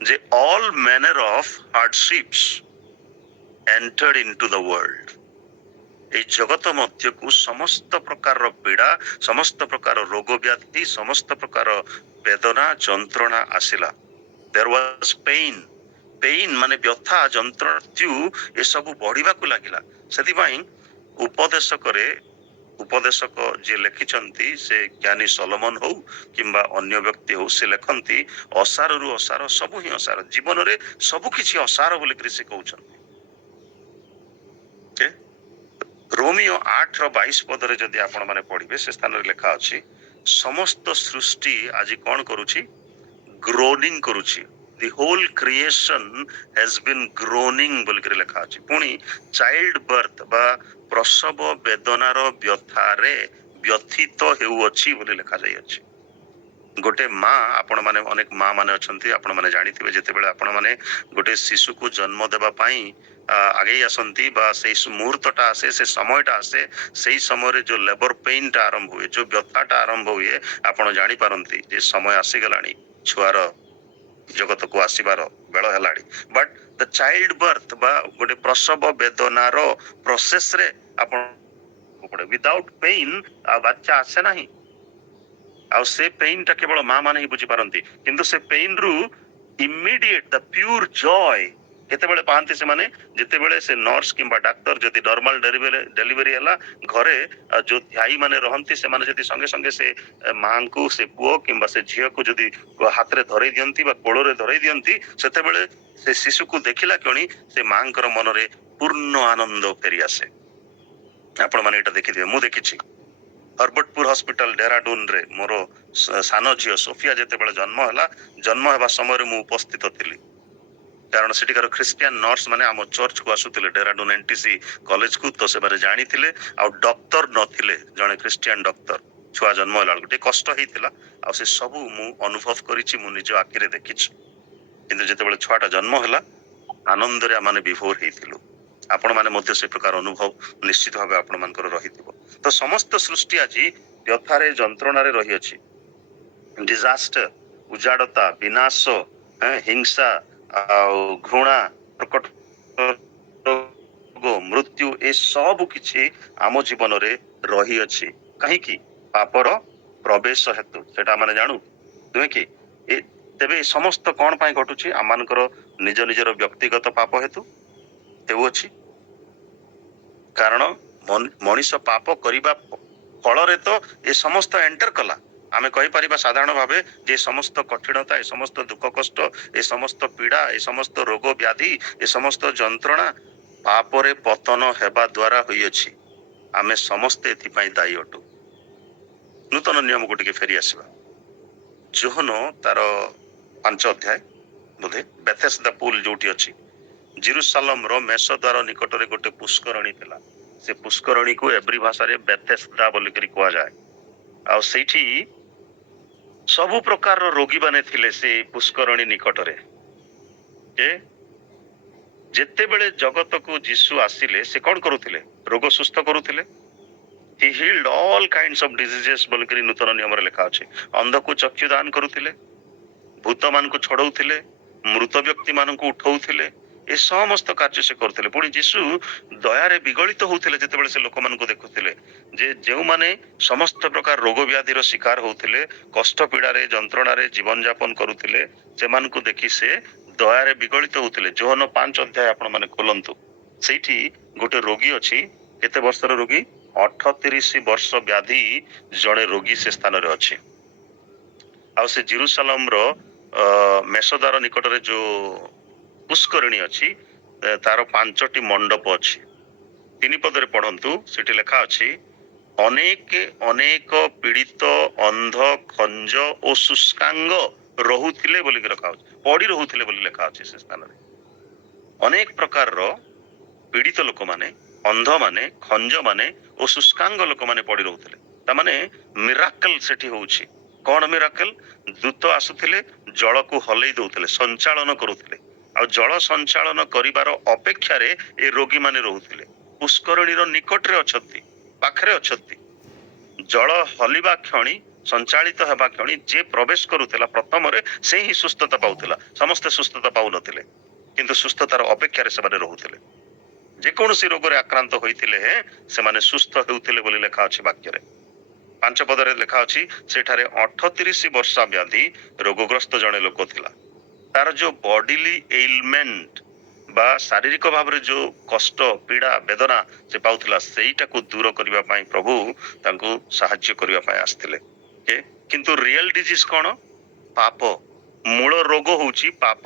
ଯେ all manner of hardships entered into the world. এই ଜଗତ ମଧ୍ୟକୁ ସମସ୍ତ ପ୍ରକାରର ପୀଡ଼ା, ସମସ୍ତ ପ୍ରକାର ରୋଗ ବ୍ୟାଧି, ସମସ୍ତ ପ୍ରକାର ବେଦନା, ଯନ୍ତ୍ରଣା ଆସିଲା। There was pain. ପେଇନ୍ ମାନେ ବ୍ୟଥା, ଯନ୍ତ୍ରଣା, ଏସବୁ ବଢିବାକୁ ଲାଗିଲା। ସେଥିପାଇଁ ଉପଦେଶକ ଯିଏ ଲେଖିଛନ୍ତି, ସେ ଜ୍ଞାନୀ ସଲୋମନ ହଉ କିମ୍ବା ଅନ୍ୟ ବ୍ୟକ୍ତି ହଉ, ସେ ଲେଖନ୍ତି ଅସାରରୁ ଅସାର, ସବୁ ହିଁ ଅସାର। ଜୀବନରେ ସବୁ କିଛି ଅସାର ବୋଲିକରି ସେ କହୁଛନ୍ତି। ରୋମିଓ 8:22 ପଦରେ ଯଦି ଆପଣ ମାନେ ପଢିବେ, ସେ ସ୍ଥାନରେ ଲେଖା ଅଛି ସମସ୍ତ ସୃଷ୍ଟି ଆଜି କଣ କରୁଛି? ଗ୍ରୋନିଂ କରୁଛି। The whole creation has been groaning ବୋଲିକରି ଲେଖା ଅଛି। ପୁଣି ଚାଇଲ୍ଡ ବର୍ଥ ବା ପ୍ରସବ ବେଦନାର ବ୍ୟଥାରେ ବ୍ୟଥିତ ହେଉଅଛି ବୋଲି ଲେଖାଯାଇଅଛି। ଗୋଟେ ମା, ଆପଣ ମାନେ ଅନେକ ମା ମାନେ ଅଛନ୍ତି, ଆପଣ ମାନେ ଜାଣିଥିବେ, ଯେତେବେଳେ ଆପଣ ମାନେ ଗୋଟେ ଶିଶୁକୁ ଜନ୍ମ ଦେବା ପାଇଁ ଆଗେଇ ଆସନ୍ତି ବା ସେଇ ମୁହୂର୍ତ୍ତଟା ଆସେ, ସେ ସମୟଟା ଆସେ, ସେଇ ସମୟରେ ଯୋଉ ଲେବର ପେଇନଟା ଆରମ୍ଭ ହୁଏ, ଯୋଉ ବ୍ୟଥାଟା ଆରମ୍ଭ ହୁଏ, ଆପଣ ଜାଣିପାରନ୍ତି ଯେ ସମୟ ଆସିଗଲାଣି, ଛୁଆର ଜଗତକୁ ଆସିବାର ବେଳ ହେଲାଣି। ବଟ୍ ଦ ଚାଇଲ୍ଡ ବର୍ଥ ବା ଗୋଟେ ପ୍ରସବ ବେଦନାର ପ୍ରୋସେସରେ ଆପଣ ୱିଦାଉଟ୍ ପେଇନ୍ ବାଚ୍ଚା ଆସେ ନାହିଁ। ଆଉ ସେ ପେଇନ୍ ଟା କେବଳ ମା ମାନେ ହିଁ ବୁଝିପାରନ୍ତି। କିନ୍ତୁ ସେ ପେଇନ୍ ରୁ ଇମିଡିଏଟ୍ ଦ ପ୍ୟୁର ଜୟ କେତେବେଳେ ପାଆନ୍ତି ସେମାନେ? ଯେତେବେଳେ ସେ ନର୍ସ କିମ୍ବା ଡାକ୍ତର ଯଦି ନର୍ମାଲ ଡେଲିଭରି ହେଲା, ଘରେ ଯୋଉ ଧ୍ୟାଇ ମାନେ ରହନ୍ତି, ସେମାନେ ଯଦି ସଙ୍ଗେ ସଙ୍ଗେ ସେ ମାଙ୍କୁ, ସେ ପୁଅ କିମ୍ବା ସେ ଝିଅକୁ ଯଦି ହାତରେ ଧରେଇ ଦିଅନ୍ତି ବା କୋଳରେ ଧରେଇ ଦିଅନ୍ତି, ସେତେବେଳେ ସେ ଶିଶୁକୁ ଦେଖିଲା କ୍ଷଣି ସେ ମାଙ୍କର ମନରେ ପୂର୍ଣ୍ଣ ଆନନ୍ଦ ଫେରିଆସେ। ଆପଣ ମାନେ ଏଇଟା ଦେଖିଥିବେ, ମୁଁ ଦେଖିଛି। ହର୍ବଟପୁର ହସ୍ପିଟାଲ ଡେରାଡୁନରେ ମୋର ସାନ ଝିଅ ସୋଫିଆ ଯେତେବେଳେ ଜନ୍ମ ହେବା ସମୟରେ ମୁଁ ଉପସ୍ଥିତ ଥିଲି। କାରଣ ସେଠିକାର ଖ୍ରୀଷ୍ଟିଆନ ନର୍ସ ମାନେ ଆମ ଚର୍ଚ୍ଚକୁ ଆସୁଥିଲେ ଡେରାଡୁନ ଏନଟିସି କଲେଜକୁ, ତ ସେମାନେ ଜାଣିଥିଲେ। ଆଉ ଡକ୍ଟର ନଥିଲେ, ଜଣେ ଖ୍ରୀଷ୍ଟିଆନ ଡକ୍ଟର। ଛୁଆ ଜନ୍ମ ହେଲା ବେଳକୁ ଟିକେ କଷ୍ଟ ହେଇଥିଲା, ଆଉ ସେ ସବୁ ମୁଁ ଅନୁଭବ କରିଛି, ମୁଁ ନିଜ ଆଖିରେ ଦେଖିଛି। କିନ୍ତୁ ଯେତେବେଳେ ଛୁଆଟା ଜନ୍ମ ହେଲା, ଆନନ୍ଦରେ ଆମେ ବିଭୋର ହେଇଥିଲୁ। ଆପଣ ମାନେ ମଧ୍ୟ ସେ ପ୍ରକାର ଅନୁଭବ ନିଶ୍ଚିତ ଭାବେ ଆପଣ ମାନଙ୍କର ରହିଥିବ। ତ ସମସ୍ତ ସୃଷ୍ଟି ଆଜି ବ୍ୟଥାରେ, ଯନ୍ତ୍ରଣାରେ ରହିଅଛି। ଡିଜାଷ୍ଟର, ଉଜାଡତା, ବିନାଶ, ହିଂସା ଆଉ ଘୃଣା, ପ୍ରକଟ ମୃତ୍ୟୁ, ଏ ସବୁ କିଛି ଆମ ଜୀବନରେ ରହିଅଛି। କାହିଁକି? ପାପର ପ୍ରବେଶ ହେତୁ। ସେଟା ମାନେ ଜାଣୁ ନୁହେଁ କି? ତେବେ ଏ ସମସ୍ତ କଣ ପାଇଁ ଘଟୁଛି? ଆମମାନଙ୍କର ନିଜ ନିଜର ବ୍ୟକ୍ତିଗତ ପାପ ହେତୁ ହେଉଅଛି। କାରଣ ମଣିଷ ପାପ କରିବା ଫଳରେ ତ ଏ ସମସ୍ତ ଏଣ୍ଟର କଲା। ଆମେ କହିପାରିବା ସାଧାରଣ ଭାବେ ଯେ ସମସ୍ତ କଠିନତା, ଏ ସମସ୍ତ ଦୁଃଖ କଷ୍ଟ, ଏ ସମସ୍ତ ପୀଡ଼ା, ଏ ସମସ୍ତ ରୋଗ ବ୍ୟାଧି, ଏ ସମସ୍ତ ଯନ୍ତ୍ରଣା ପାପରେ ପତନ ହେବା ଦ୍ୱାରା ହୋଇଅଛି। ଆମେ ସମସ୍ତେ ଏଥିପାଇଁ ଦାୟୀ ଅଟୁ। ନୂତନ ନିୟମକୁ ଟିକେ ଫେରି ଆସିବା। ଯୋହନ ତାର 5 ଅଧ୍ୟାୟ ବୋଧେ, ବେଥେସ୍ଦା ପୁଲ ଯୋଉଠି ଅଛି, ଜେରୁସାଲମର ମେଷ ଦ୍ୱାର ନିକଟରେ ଗୋଟେ ପୁଷ୍କରଣୀ ଥିଲା। ସେ ପୁଷ୍କରଣୀକୁ ଏବ୍ରି ଭାଷାରେ ବେଥେସ୍ଦା ବୋଲିକରି କୁହାଯାଏ। ଆଉ ସେଇଠି ସବୁ ପ୍ରକାରର ରୋଗୀ ମାନେ ଥିଲେ ସେ ପୁଷ୍କରଣୀ ନିକଟରେ। ଯେତେବେଳେ ଜଗତକୁ ଯୀଶୁ ଆସିଲେ, ସେ କଣ କରୁଥିଲେ? ରୋଗ ସୁସ୍ଥ କରୁଥିଲେ। He healed all kinds of diseases ବୋଲିକରି ନୂତନ ନିୟମରେ ଲେଖା ଅଛି। ଅନ୍ଧକୁ ଚକ୍ଷୁ ଦାନ କରୁଥିଲେ, ଭୂତ ମାନଙ୍କୁ ଛଡଉଥିଲେ, ମୃତ ବ୍ୟକ୍ତି ମାନଙ୍କୁ ଉଠଉଥିଲେ, ଏ ସମସ୍ତ କାର୍ଯ୍ୟ ସେ କରୁଥିଲେ। ପୁଣି ଯୀଶୁ ଦୟାରେ ବିଗଳିତ ହଉଥିଲେ ଯେତେବେଳେ ସେ ଲୋକମାନଙ୍କୁ ଦେଖୁଥିଲେ ଯେ ଯେଉଁମାନେ ସମସ୍ତ ପ୍ରକାର ରୋଗ ବ୍ୟାଧିର ଶିକାର ହଉଥିଲେ, କଷ୍ଟ ପୀଡ଼ାରେ ଯନ୍ତ୍ରଣାରେ ଜୀବନ ଯାପନ କରୁଥିଲେ, ସେମାନଙ୍କୁ ଦେଖି ସେ ଦୟାରେ ବିଗଳିତ ହଉଥିଲେ। ଯୋହନ 5 ଅଧ୍ୟାୟ ଆପଣ ମାନେ ଖୋଲନ୍ତୁ, ସେଇଠି ଗୋଟେ ରୋଗୀ ଅଛି। କେତେ ବର୍ଷର ରୋଗୀ? 38 ବର୍ଷ ବ୍ୟାଧି ଜଣେ ରୋଗୀ ସେ ସ୍ଥାନରେ ଅଛି। ଆଉ ସେ ଜେରୁସାଲେମର ମେଷଦାର ନିକଟରେ ଯୋଉ ପୁଷ୍କରିଣୀ ଅଛି, ତାର 5ଟି ମଣ୍ଡପ ଅଛି। 3 ପଦରେ ପଢନ୍ତୁ, ସେଠି ଲେଖା ଅଛି ଅନେକ ଅନେକ ପୀଡ଼ିତ ଅନ୍ଧ ଖଞ୍ଜ ଓ ଶୁଷ୍କାଙ୍ଗ ରହୁଥିଲେ ବୋଲି ଲେଖା ଅଛି, ପଡି ରହୁଥିଲେ ବୋଲି ଲେଖା ଅଛି ସେ ସ୍ଥାନରେ। ଅନେକ ପ୍ରକାରର ପୀଡ଼ିତ ଲୋକମାନେ, ଅନ୍ଧମାନେ, ଖଞ୍ଜମାନେ ଓ ଶୁଷ୍କାଙ୍ଗ ଲୋକମାନେ ପଡି ରହୁଥିଲେ। ତାମାନେ ମିରାକଲ ସେଠି ହଉଛି। କଣ ମିରାକଲ? ଦୂତ ଆସୁଥିଲେ, ଜଳକୁ ହଲେଇ ଦଉଥିଲେ, ସଞ୍ଚାଳନ କରୁଥିଲେ। ଆଉ ଜଳ ସଞ୍ଚାଳନ କରିବାର ଅପେକ୍ଷାରେ ଏ ରୋଗୀମାନେ ରହୁଥିଲେ। ପୁଷ୍କରିଣୀର ନିକଟରେ ଅଛନ୍ତି, ପାଖରେ ଅଛନ୍ତି। ଜଳ ହଲିବା କ୍ଷଣି, ସଞ୍ଚାଳିତ ହେବା କ୍ଷଣି ଯେ ପ୍ରବେଶ କରୁଥିଲା ପ୍ରଥମରେ ସେ ହିଁ ସୁସ୍ଥତା ପାଉଥିଲା। ସମସ୍ତେ ସୁସ୍ଥତା ପାଉନଥିଲେ, କିନ୍ତୁ ସୁସ୍ଥତାର ଅପେକ୍ଷାରେ ସେମାନେ ରହୁଥିଲେ। ଯେକୌଣସି ରୋଗରେ ଆକ୍ରାନ୍ତ ହୋଇଥିଲେ ସେମାନେ ସୁସ୍ଥ ହେଉଥିଲେ ବୋଲି ଲେଖା ଅଛି ବାକ୍ୟରେ। 5 ପଦରେ ଲେଖା ଅଛି ସେଠାରେ 38 ବର୍ଷ ବ୍ୟାଧି ରୋଗଗ୍ରସ୍ତ ଜଣେ ଲୋକ ଥିଲା। ତାର ଯୋଉ ବଡିଲି ଏଲମେଣ୍ଟ ବା ଶାରୀରିକ ଭାବରେ ଯୋଉ କଷ୍ଟ ପୀଡା ବେଦନା ସେ ପାଉଥିଲା, ସେଇଟାକୁ ଦୂର କରିବା ପାଇଁ ପ୍ରଭୁ ତାଙ୍କୁ ସାହାଯ୍ୟ କରିବା ପାଇଁ ଆସିଥିଲେ। କିନ୍ତୁ ରିଏଲ ଡିଜିଜ କଣ? ପାପ। ମୂଳ ରୋଗ ହଉଛି ପାପ।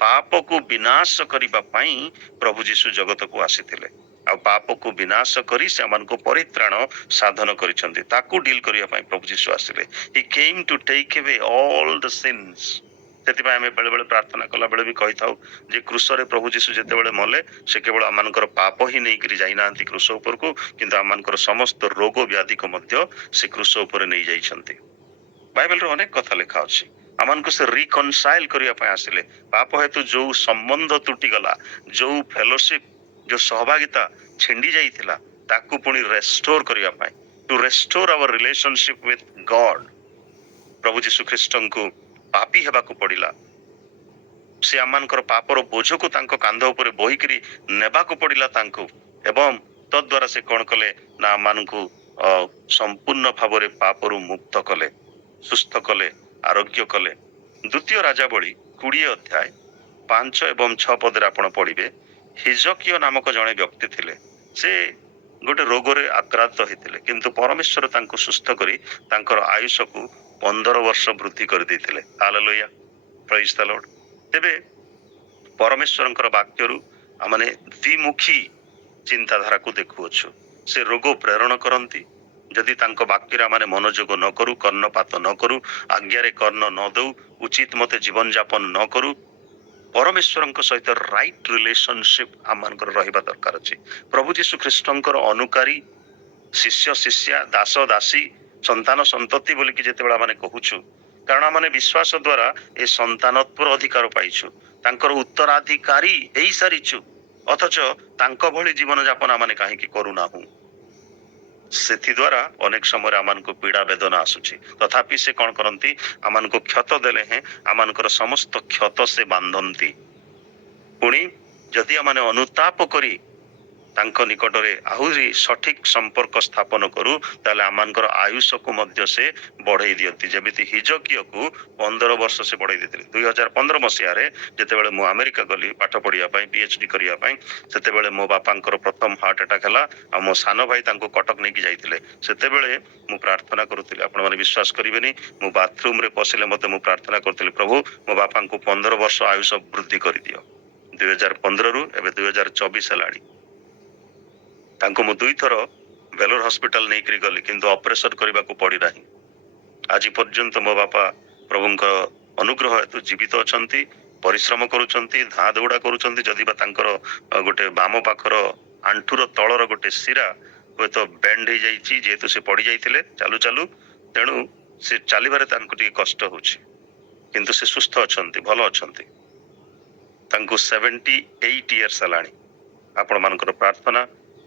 ପାପକୁ ବିନାଶ କରିବା ପାଇଁ ପ୍ରଭୁ ଯୀଶୁ ଜଗତକୁ ଆସିଥିଲେ। ଆଉ ପାପକୁ ବିନାଶ କରି ସେମାନଙ୍କୁ ପରିତ୍ରାଣ ସାଧନ କରିଛନ୍ତି। ତାକୁ ଡିଲ୍ କରିବା ପାଇଁ ପ୍ରଭୁ ଯୀଶୁ ଆସିଲେ। He came to take away all the sins. ସେଥିପାଇଁ ଆମେ ବେଳେ ବେଳେ ପ୍ରାର୍ଥନା କଲା ବେଳେ ବି କହିଥାଉ ଯେ କୃଷରେ ପ୍ରଭୁ ଯୀଶୁ ଯେତେବେଳେ ମଲେ, ସେ କେବଳ ଆମମାନଙ୍କର ପାପ ହିଁ ନେଇକରି ଯାଇନାହାନ୍ତି କୃଷ ଉପରକୁ, କିନ୍ତୁ ଆମମାନଙ୍କର ସମସ୍ତ ରୋଗ ବ୍ୟାଧିକୁ ମଧ୍ୟ ସେ କୃଷ ଉପରେ ନେଇ ଯାଇଛନ୍ତି। ବାଇବେଲରେ ଅନେକ କଥା ଲେଖା ଅଛି। ଆମମାନଙ୍କୁ ସେ ରିକନସାଇଲ କରିବା ପାଇଁ ଆସିଲେ। ପାପ ହେତୁ ଯୋଉ ସମ୍ବନ୍ଧ ତୁଟିଗଲା, ଯୋଉ ଫେଲୋସିପ, ଯୋଉ ସହଭାଗିତା ଛିଣ୍ଡି ଯାଇଥିଲା, ତାକୁ ପୁଣି ରେଷ୍ଟୋର କରିବା ପାଇଁ, ଟୁ ରେଷ୍ଟୋର ଆୱାର ରିଲେସନସିପ ୱିଥ ଗଡ, ପ୍ରଭୁ ଯୀଶୁ ଖ୍ରୀଷ୍ଟଙ୍କୁ ପାପୀ ହେବାକୁ ପଡିଲା। ସେ ଆମମାନଙ୍କର ପାପର ବୋଝକୁ ତାଙ୍କ କାନ୍ଧ ଉପରେ ବୋହିକିରି ନେବାକୁ ପଡିଲା ତାଙ୍କୁ। ଏବଂ ତଦ୍ୱାରା ସେ କଣ କଲେ ନା ଆମମାନଙ୍କୁ ସମ୍ପୂର୍ଣ୍ଣ ଭାବରେ ପାପରୁ ମୁକ୍ତ କଲେ, ସୁସ୍ଥ କଲେ, ଆରୋଗ୍ୟ କଲେ। ଦ୍ୱିତୀୟ ରାଜାବଳୀ 20 ଅଧ୍ୟାୟ 5 ଏବଂ 6 ପଦରେ ଆପଣ ପଢିବେ, ହିଜକିୟ ନାମକ ଜଣେ ବ୍ୟକ୍ତି ଥିଲେ। ସେ ଗୋଟେ ରୋଗରେ ଆକ୍ରାନ୍ତ ହେଇଥିଲେ, କିନ୍ତୁ ପରମେଶ୍ୱର ତାଙ୍କୁ ସୁସ୍ଥ କରି ତାଙ୍କର ଆୟୁଷକୁ 15 ବର୍ଷ ବୃଦ୍ଧି କରିଦେଇଥିଲେ। ହାଲେଲୁୟା, ପ୍ରେଜ୍ ଦ ଲର୍ଡ। ତେବେ ପରମେଶ୍ୱରଙ୍କର ବାକ୍ୟରୁ ଆମେ ଦ୍ୱିମୁଖୀ ଚିନ୍ତାଧାରାକୁ ଦେଖୁଅଛୁ। ସେ ରୋଗ ପ୍ରେରଣ କରନ୍ତି। ଯଦି ତାଙ୍କ ବାକ୍ୟରେ ଆମେ ମନୋଯୋଗ ନ କରୁ, କର୍ଣ୍ଣପାତ ନ କରୁ, ଆଜ୍ଞାରେ କର୍ଣ୍ଣ ନ ଦଉ, ଉଚିତ ମତେ ଜୀବନ ଯାପନ ନ କରୁ, ପରମେଶ୍ୱରଙ୍କ ସହିତ ରାଇଟ ରିଲେସନସିପ ଆମମାନଙ୍କର ରହିବା ଦରକାର ଅଛି। ପ୍ରଭୁ ଯୀଶୁ ଖ୍ରୀଷ୍ଟଙ୍କର ଅନୁକାରୀ, ଶିଷ୍ୟ ଶିଷ୍ୟା, ଦାସ ଦାସୀ, ସନ୍ତାନ ସନ୍ତତି ବୋଲିକି ଯେତେବେଳେ ଆମେ କହୁଛୁ, କାରଣ ଆମେ ବିଶ୍ୱାସ ଦ୍ୱାରା ଏ ସନ୍ତାନତ୍ୱର ଅଧିକାର ପାଇଛୁ, ତାଙ୍କର ଉତ୍ତରାଧିକାରୀ ହେଇସାରିଛୁ, ଅଥଚ ତାଙ୍କ ଭଳି ଜୀବନ ଯାପନ ଆମେ କାହିଁକି କରୁନାହୁଁ? ସେଥିଦ୍ୱାରା ଅନେକ ସମୟରେ ଆମମାନଙ୍କୁ ପୀଡ଼ା ବେଦନା ଆସୁଛି। ତଥାପି ସେ କଣ କରନ୍ତି? ଆମମାନଙ୍କୁ କ୍ଷତ ଦେଲେ ଆମମାନଙ୍କର ସମସ୍ତ କ୍ଷତ ସେ ବାନ୍ଧନ୍ତି। ପୁଣି ଯଦି ଆମେ ଅନୁତାପ କରି ତାଙ୍କ ନିକଟରେ ଆହୁରି ସଠିକ ସମ୍ପର୍କ ସ୍ଥାପନ କରୁ, ତାହେଲେ ଆମମାନଙ୍କର ଆୟୁଷକୁ ମଧ୍ୟ ସେ ବଢେଇ ଦିଅନ୍ତି। ଯେମିତି ହିଜକିୟକୁ 15 ବର୍ଷ ସେ ବଢେଇ ଦେଇଥିଲେ। 2015 ମସିହାରେ ଯେତେବେଳେ ମୁଁ ଆମେରିକା ଗଲି ପାଠ ପଢିବା ପାଇଁ, PhD କରିବା ପାଇଁ, ସେତେବେଳେ ମୋ ବାପାଙ୍କର ପ୍ରଥମ ହାର୍ଟ ଆଟାକ୍ ହେଲା। ଆଉ ମୋ ସାନ ଭାଇ ତାଙ୍କୁ କଟକ ନେଇକି ଯାଇଥିଲେ। ସେତେବେଳେ ମୁଁ ପ୍ରାର୍ଥନା କରୁଥିଲି, ଆପଣମାନେ ବିଶ୍ୱାସ କରିବେନି, ମୁଁ ବାଥରୁମରେ ପଶିଲେ ମତେ ମୁଁ ପ୍ରାର୍ଥନା କରୁଥିଲି, ପ୍ରଭୁ ମୋ ବାପାଙ୍କୁ 15 ବର୍ଷ ଆୟୁଷ ବୃଦ୍ଧି କରିଦିଅ। 2015ରୁ ଏବେ 2024 ହେଲାଣି। ତାଙ୍କୁ ମୁଁ 2 ଥର ବେଲୋର ହସ୍ପିଟାଲ ନେଇକରି ଗଲି, କିନ୍ତୁ ଅପରେସନ କରିବାକୁ ପଡିନାହିଁ। ଆଜି ପର୍ଯ୍ୟନ୍ତ ମୋ ବାପା ପ୍ରଭୁଙ୍କ ଅନୁଗ୍ରହ ହେତୁ ଜୀବିତ ଅଛନ୍ତି, ପରିଶ୍ରମ କରୁଛନ୍ତି, ଧାଁ ଦୌଡା କରୁଛନ୍ତି। ଯଦି ବା ତାଙ୍କର ଗୋଟେ ବାମ ପାଖର ଆଣ୍ଠୁର ତଳର ଗୋଟେ ଶିରା ହୁଏତ ବେଣ୍ଡ ହେଇଯାଇଛି, ଯେହେତୁ ସେ ପଡି ଯାଇଥିଲେ ଚାଲୁ ଚାଲୁ, ତେଣୁ ସେ ଚାଲିବାରେ ତାଙ୍କୁ ଟିକେ କଷ୍ଟ ହଉଛି, କିନ୍ତୁ ସେ ସୁସ୍ଥ ଅଛନ୍ତି, ଭଲ ଅଛନ୍ତି। ତାଙ୍କୁ 78 ଇୟର୍ସ ହେଲାଣି। ଆପଣମାନଙ୍କର ପ୍ରାର୍ଥନା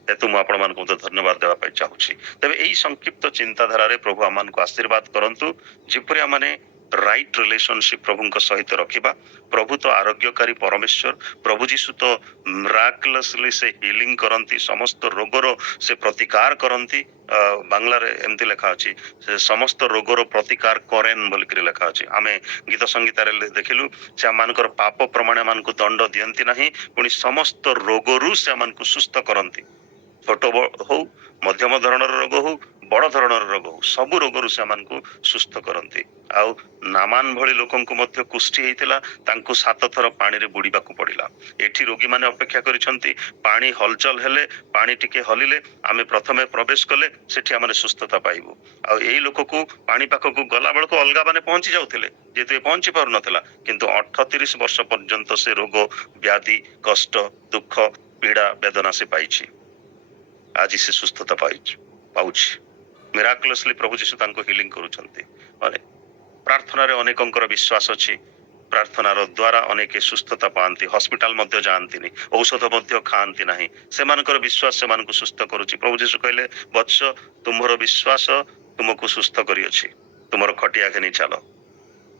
ହେତୁ ମୁଁ ଆପଣମାନଙ୍କୁ ମଧ୍ୟ ଧନ୍ୟବାଦ ଦେବା ପାଇଁ ଚାହୁଁଛି। ତେବେ ଏଇ ସଂକ୍ଷିପ୍ତ ଚିନ୍ତାଧାରାରେ ପ୍ରଭୁ ଆମମାନଙ୍କୁ ଆଶୀର୍ବାଦ କରନ୍ତୁ, ଯେପରି ଆମେ राइट रिलेशनशिप प्रभु सहित रखिबा। प्रभु तो आरोग्यकारी परमेश्वर, प्रभु जीशु तो मिराकुलसली से हिलिंग करंती, समस्त रोगर से प्रतिकार करंती। बांग्ला रे एमती लेखा अछि से समस्त रोगर प्रतिकार करेन बोलिकरी लेखा अछि। आमे गीत संगीत रे देखिलु से मानकर पाप प्रमाण मानकु दंड दियंती नाही, पुणी समस्त रोगरु से मानकु सुस्थ करंती। छोट हो, मध्यम धरणर रोग हो, बड़ धरणर रोग हो, सबु रोगरु से मानकु सुस्थ करंती। आउ नामान भଳି लोकंकु मध्य कुष्ठी हेतिला, तांकु 7 थर पानी रे बुड़ीबाकु पड़िला। एठी रोगी माने अपेक्षा करिसंती पानी हलचल हेले, पानी टिके हलिले आमे प्रथमे प्रवेश कले सेठी आमे सुस्थता पाइबु। आ एई लोककु पानी पाखकु गला बेलकु अलगा माने पहुंची जाउथिले, जेतु ए पहुंची पारु नथिला, किंतु 38 वर्ष पर्यंत से रोग व्याधि कष्ट दुख पीड़ा वेदना से पाइछि। आज से सुस्थता पाउछि। मिराकुलसली प्रभु जीशु तांको हिलिंग करूछंती। माने प्रार्थना रे अनेकंकर विश्वास अछि, प्रार्थनार द्वारा अनेके सुस्थता पाती, हॉस्पिटल मध्य जाआंतिनी, औषध मध्य खाआंती नाही, सेमानकर विश्वास सेमानकु सुस्थ करूछि। प्रभु जीशु कहले वत्स तुम्हर विश्वास तुमको सुस्थ करिअछि, तुमर खटिया घेनी चालो।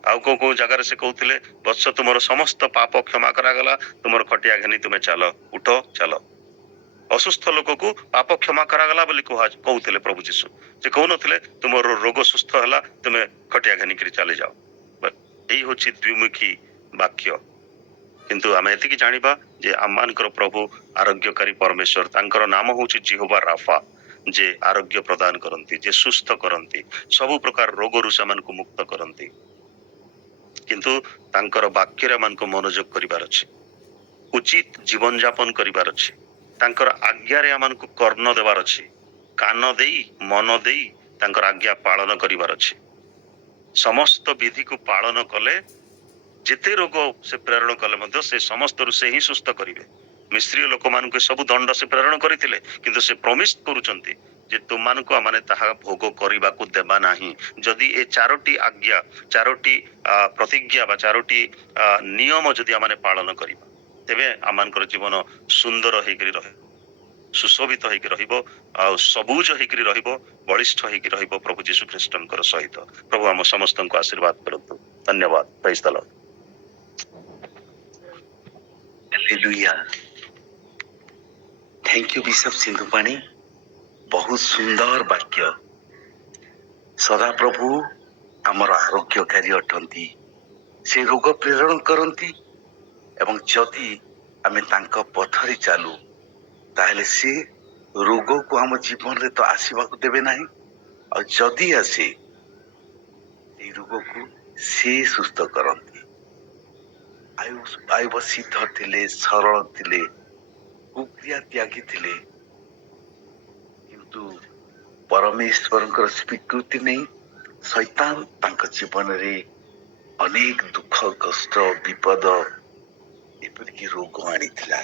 आउ को जगार से कहूथिले वत्स तुमर समस्त पाप क्षमा करागला, तुमर खटिया घेनी तुमे चालो, उठो चालो। असुस्थ लोक को पाप क्षमा करागला बोली कहूथिले प्रभु जीशु, जे कहूनथिले तुमर रोग सुस्थ हला, तुमे खटिया घेनी करी चली जाओ। यही होछि द्विमुखी वाक्य। किंतु आमे एतिकी जानिबा जे आमानकर प्रभु आरोग्यकारी परमेश्वर, तांकर नाम होछि जिहोवा राफा, जे आरोग्य प्रदान करंती, जे सुस्थ करंती, सब प्रकार रोगरु सेमानकु मुक्त करंती। किंतु तांकर वाक्य रे मानकु मनोयोग करिबार अछि, उचित जीवन यापन करिबार अछि, तांकर आज्ञा रे आमानकु कर्ण देबार अछि, कान देई मन देई तांकर आज्ञा पालन करिबार अछि। समस्त विधि को पालन कले जेते रोग से प्रेरण कले मध्य से समस्त से ही सुस्थ करिवे। मिस्त्री लोक मान को सब दंड से प्रेरण करथिले, किंतु से प्रॉमिस करूचंती जे तुम मान को माने ताहा भोग करिबा को देबा नाही। जदि ए चारोटी आज्ञा, चारोटी प्रतिज्ञा बा चारोटी नियम जदि आमाने पालन करिबा, तेबे आमानकर जीवन सुंदर हेकरी रहे, सुशोभित होइक रहिबो, आ सबुज होइकरी रहिबो, बलिष्ठ होइकरी रहिबो प्रभु जीशु ख्रीष्टनकर सहित। प्रभु हम समस्तनको आशीर्वाद करतु। धन्यवाद। Praise the lord. Hallelujah. Thank you bishop Sindhupani, बहुत सुंदर वाक्य। सदा प्रभु आमर आरोग्यकारी अटंती, से रोग प्रेरण करती, एवं जदि आमे तांको पथरे चालू ताहले से रोग को हम जीवन रे तो आसीबाकू देबे नाही, और जदि आसे ए रोग को से सुस्थ करती। आयु सिद्ध थिले, सरल थिले, कुक्रिया त्यागी थिले, किंतु परमेश्वरଙ୍କର स्वीकृति नहीं, शैतान तांको जीवन रे अनेक दुख कष्ट विपद एपरिक रोग आनीथिला।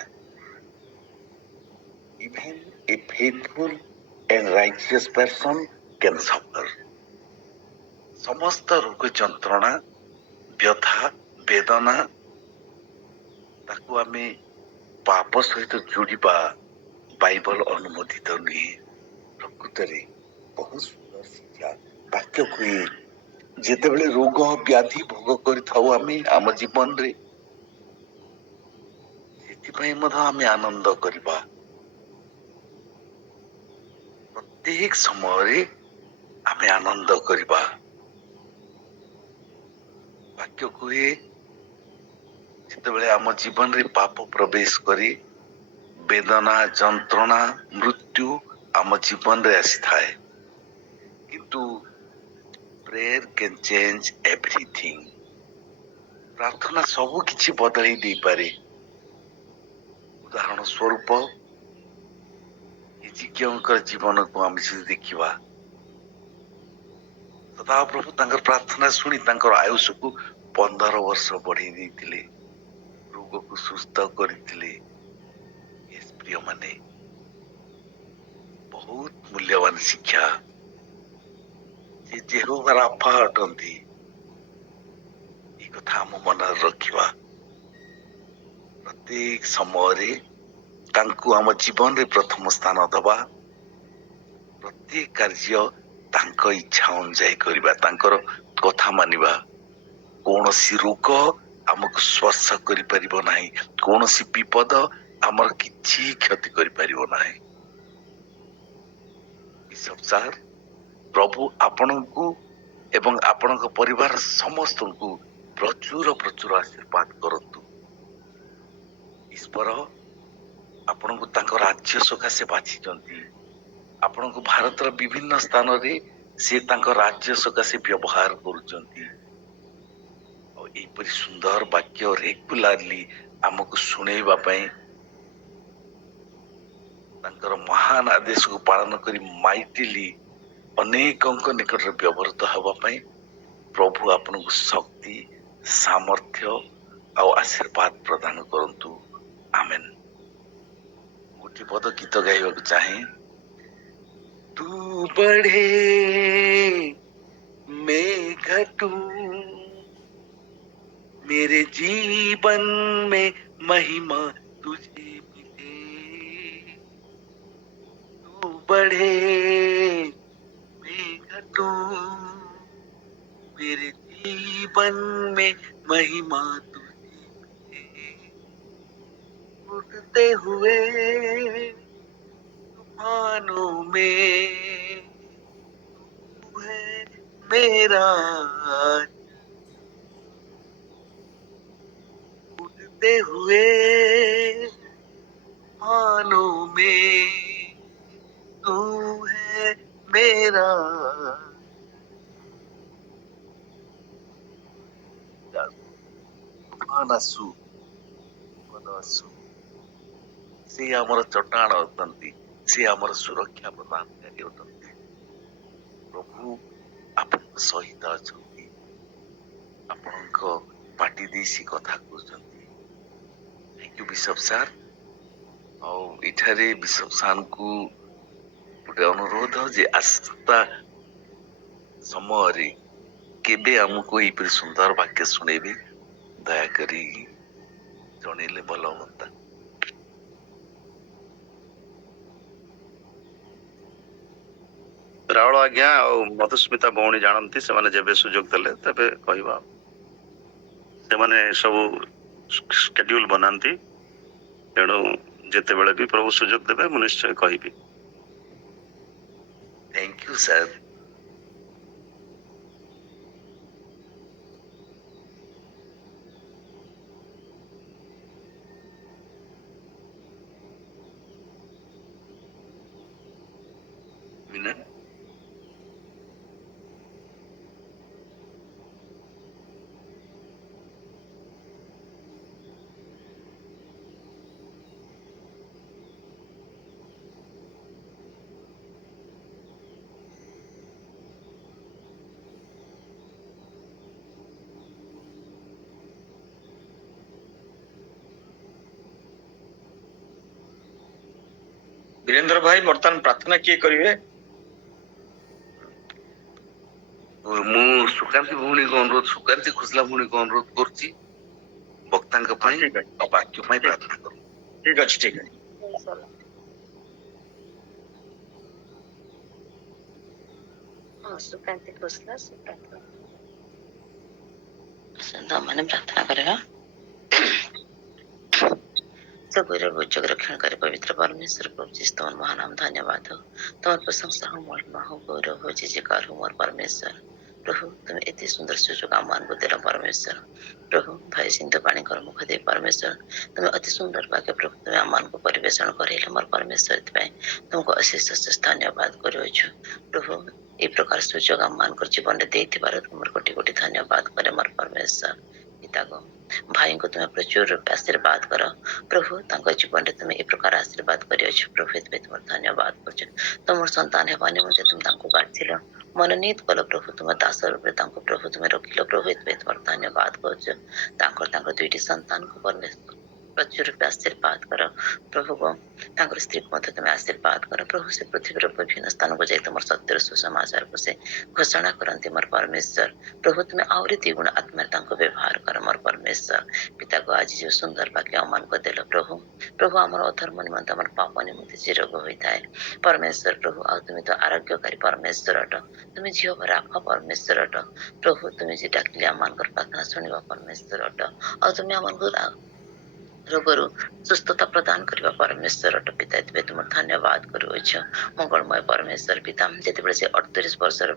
Even a faithful and righteous person can suffer. समस्त रोग जंत्रणा व्यथा वेदना ताकू आमे पाप सहित जोड़िबा बाइबल अनुमोदित नुहे। प्रकृतरे बहुत सुंदर शिक्षा वाक्य हुए। जेतेबेले रोग व्याधि भोग करिथाउ आमे आम जीवन रे, सेतिपय मध आमे आनंद करिबा। प्रत्येक समय आमे आनंद करिबा। वाक्य हुए जेतेबेले आम जीवन रे पाप प्रवेश करी वेदना जंत्रणा मृत्यु आम जीवन रे आसी थाए, किंतु प्रेयर कैन चेंज एवरीथिंग। प्रार्थना सब किछि बदलाई दे पारे। उदाहरण स्वरूप जिज्ञांकर जीवन को आम देखिबा, सदा प्रभु तांकर प्रार्थना सुनी तांकर आयुष को 15 वर्ष बढ़ी देथिले, रोग को सुस्थ करथिले। प्रिय माने बहुत मूल्यवान शिक्षा जे जेहोवा राफा अटंती, एक कथा हम मन रखिबा। प्रत्येक समय तांकु आम जीवन रे प्रथम स्थान दबा, प्रत्येक कार्य तांको इच्छा अनुसार करिबा, तांकर कथा मानिबा, କୌଣସି ରୋଗ ଆମକୁ ସ୍ପର୍ଶ କରିପାରିବ ନାହିଁ, କୌଣସି ବିପଦ ଆମର କିଛି କ୍ଷତି କରିପାରିବ ନାହିଁ। ବିଶପ ସାର୍, ପ୍ରଭୁ ଆପଣଙ୍କୁ ଏବଂ ଆପଣଙ୍କ ପରିବାର ସମସ୍ତଙ୍କୁ ପ୍ରଚୁର ପ୍ରଚୁର ଆଶୀର୍ବାଦ କରନ୍ତୁ। ଈଶ୍ୱର ଆପଣଙ୍କୁ ତାଙ୍କ ରାଜ୍ୟ ସକାଶେ ବାଛିଛନ୍ତି। ଆପଣଙ୍କୁ ଭାରତର ବିଭିନ୍ନ ସ୍ଥାନରେ ସେ ତାଙ୍କ ରାଜ୍ୟ ସକାଶେ ବ୍ୟବହାର କରୁଛନ୍ତି। ଆଉ ଏହିପରି ସୁନ୍ଦର ବାକ୍ୟ ରେଗୁଲାରଲି ଆମକୁ ଶୁଣେଇବା ପାଇଁ, ତାଙ୍କର ମହାନ ଆଦେଶକୁ ପାଳନ କରି ମାଇଟିଲି ଅନେକଙ୍କ ନିକଟରେ ବ୍ୟବହୃତ ହେବା ପାଇଁ ପ୍ରଭୁ ଆପଣଙ୍କୁ ଶକ୍ତି, ସାମର୍ଥ୍ୟ ଆଉ ଆଶୀର୍ବାଦ ପ୍ରଦାନ କରନ୍ତୁ। ଆମେନ୍। ଗୋଟିଏ ପଦ ଗୀତ ଗାଇବାକୁ ଚାହେଁ। ତୁ ବଢେ मैं घटूं, मेरे जीवन में महिमा तुझे मिले। तू बढ़े मैं घटूं, मेरे जीवन में महिमा तुझे मिले। उठते हुए तूफानों में तू है मेरा, उठते हुए तूफानों में तू है मेरा। ତୂଫାନ ଆସୁ, ବିପଦ ଆସୁ, ସେ ଆମର ଚଟାଣ ଅଟନ୍ତି, ସେ ଆମର ସୁରକ୍ଷା ପ୍ରଦାନକାରୀ ଅଟନ୍ତି। ପ୍ରଭୁ ଆପଣଙ୍କ ସହିତ ଅଛନ୍ତି, ଆପଣଙ୍କ ପାଟି ଦେଇ ସେ କଥା କହୁଛନ୍ତି। Thank you bishop sir. ଆଉ ଏଠାରେ ବିଶପ ସାର୍ଙ୍କୁ ଗୋଟେ ଅନୁରୋଧ ଯେ ଆସ୍ଥା ସମୟରେ କେବେ ଆମକୁ ଏହିପରି ସୁନ୍ଦର ବାକ୍ୟ ଶୁଣେଇବେ, ଦୟାକରି ଜଣେଇଲେ ଭଲ ହୁଅନ୍ତା। ରାଉଳ ଆଜ୍ଞା ଆଉ ମଧୁସ୍ମିତା ଭଉଣୀ ଜାଣନ୍ତି, ସେମାନେ ଯେବେ ସୁଯୋଗ ଦେଲେ ତେବେ କହିବା। ସେମାନେ ସବୁ ସ୍କେଡ୍ୟୁଲ ବନାନ୍ତି, ତେଣୁ ଯେତେବେଳେ ବି ପ୍ରଭୁ ସୁଯୋଗ ଦେବେ ମୁଁ ନିଶ୍ଚୟ କହିବି। Thank you sir. ବୀରେନ୍ଦ୍ର ଭାଇ, ବର୍ତ୍ତମାନ ପ୍ରାର୍ଥନା କିଏ କରିବେ? ମୁଁ ସୁକାନ୍ତି ଭଉଣୀକୁ ଅନୁରୋଧ, ସୁକାନ୍ତି ଖୋସଲା ଭଉଣୀକୁ ଅନୁରୋଧ କରୁଛି ବକ୍ତାଙ୍କ ପାଇଁ ଠିକ ଅଛି, ଆଉ ବାକ୍ୟ ପାଇଁ ପ୍ରାର୍ଥନା କରୁ। ଠିକ ଅଛି, ଠିକ ଅଛି। ସୁକାନ୍ତି ଖୋସଲା, ସୁକାନ୍ତି ମାନେ ପ୍ରାର୍ଥନା କରିବା। ସବୁରେ उच्च रक्षण करे पवित्र परमेश्वर प्रभु जी, तुम्हार महानाम धन्यवाद हो, तुम्हार प्रशंसा हो, महिमा हो, गौरव हो, जयकार हो मोर परमेश्वर। प्रभु तुम एते सुंदर सुजोग आम मान देल परमेश्वर। प्रभु भाई सिंधु पाणी कर मुख दे परमेश्वर, तुम्हें अति सुंदर वाक्य प्रभु तुम्हें आम मान को परिवेशन करेले मोर परमेश्वर। तुमको अशेष अशेष धन्यवाद करुछु प्रभु। ए प्रकार सुजोग आम मान कर जीवन में देथिबार तुमर कोटि कोटि धन्यवाद करे मोर परमेश्वर। पिता को भाई को तुम्हें प्रचुर रूप आशीर्वाद कर प्रभु, तांको जीवन में तुम्हें ए प्रकार आशीर्वाद करियो प्रभु। एतबे तुम धन्यवाद करछु। तुमर संतान हेबा निमंते तुम तांको बाछिल, मनोनीत कल प्रभु, तुम दास रूप तांको प्रभु तुम्हें रखिल प्रभु। एतबे तुम धन्यवाद करछु। तांकर दुईटी संतान को परमेश्वर ପ୍ରଚୁର ରୂପେ ଆଶୀର୍ବାଦ କର ପ୍ରଭୁ ଗ ତାଙ୍କର ସ୍ତ୍ରୀକୁ ମଧ୍ୟ ତୁମେ ଆଶୀର୍ବାଦ କର ପ୍ରଭୁ ସେ ପୃଥିବୀର ବିଭିନ୍ନ ସ୍ଥାନକୁ ଯାଇ ତୁମର ସତ୍ୟର ସୁସମାଚାରକୁ ସେ ଘୋଷଣା କରନ୍ତି ମୋର ପରମେଶ୍ୱର ପ୍ରଭୁ ତୁମେ ଆହୁରି ଦ୍ୱିଗୁଣ ଆତ୍ମାରେ ତାଙ୍କୁ ବ୍ୟବହାର କର ମୋର ପରମେଶ୍ୱର ପିତାକୁ ଆଜି ଯେଉଁ ସୁନ୍ଦର ବାକ୍ୟ ଆମମାନଙ୍କୁ ଦେଲ ପ୍ରଭୁ ପ୍ରଭୁ ଆମର ଅଧର୍ମ ନିମନ୍ତେ ଆମର ପାପ ନିମନ୍ତେ ଯେ ରୋଗ ହୋଇଥାଏ ପରମେଶ୍ୱର ପ୍ରଭୁ ଆଉ ତୁମେ ତ ଆରୋଗ୍ୟକାରୀ ପରମେଶ୍ୱର ଅଟ ତୁମେ ଝିଅ ରାଫ ପରମେଶ୍ୱର ଅଟ ପ୍ରଭୁ ତୁମେ ଯେ ଡାକିଲେ ଆମମାନଙ୍କର ପ୍ରାର୍ଥନା ଶୁଣିବା ପରମେଶ୍ୱର ଅଟ ଆଉ ତୁମେ ଆମମାନଙ୍କୁ ରୋଗରୁ ସୁସ୍ଥତା ପ୍ରଦାନ କରିବା ପରମେଶ୍ୱର ଅଟ ପିତା ଏଥିପାଇଁ ତୁମର ଧନ୍ୟବାଦ କରୁଅଛ ମଙ୍ଗଳମୟ ପରମେଶ୍ୱର ପିତା ଯେତେବେଳେ ସେ 38 ବର୍ଷର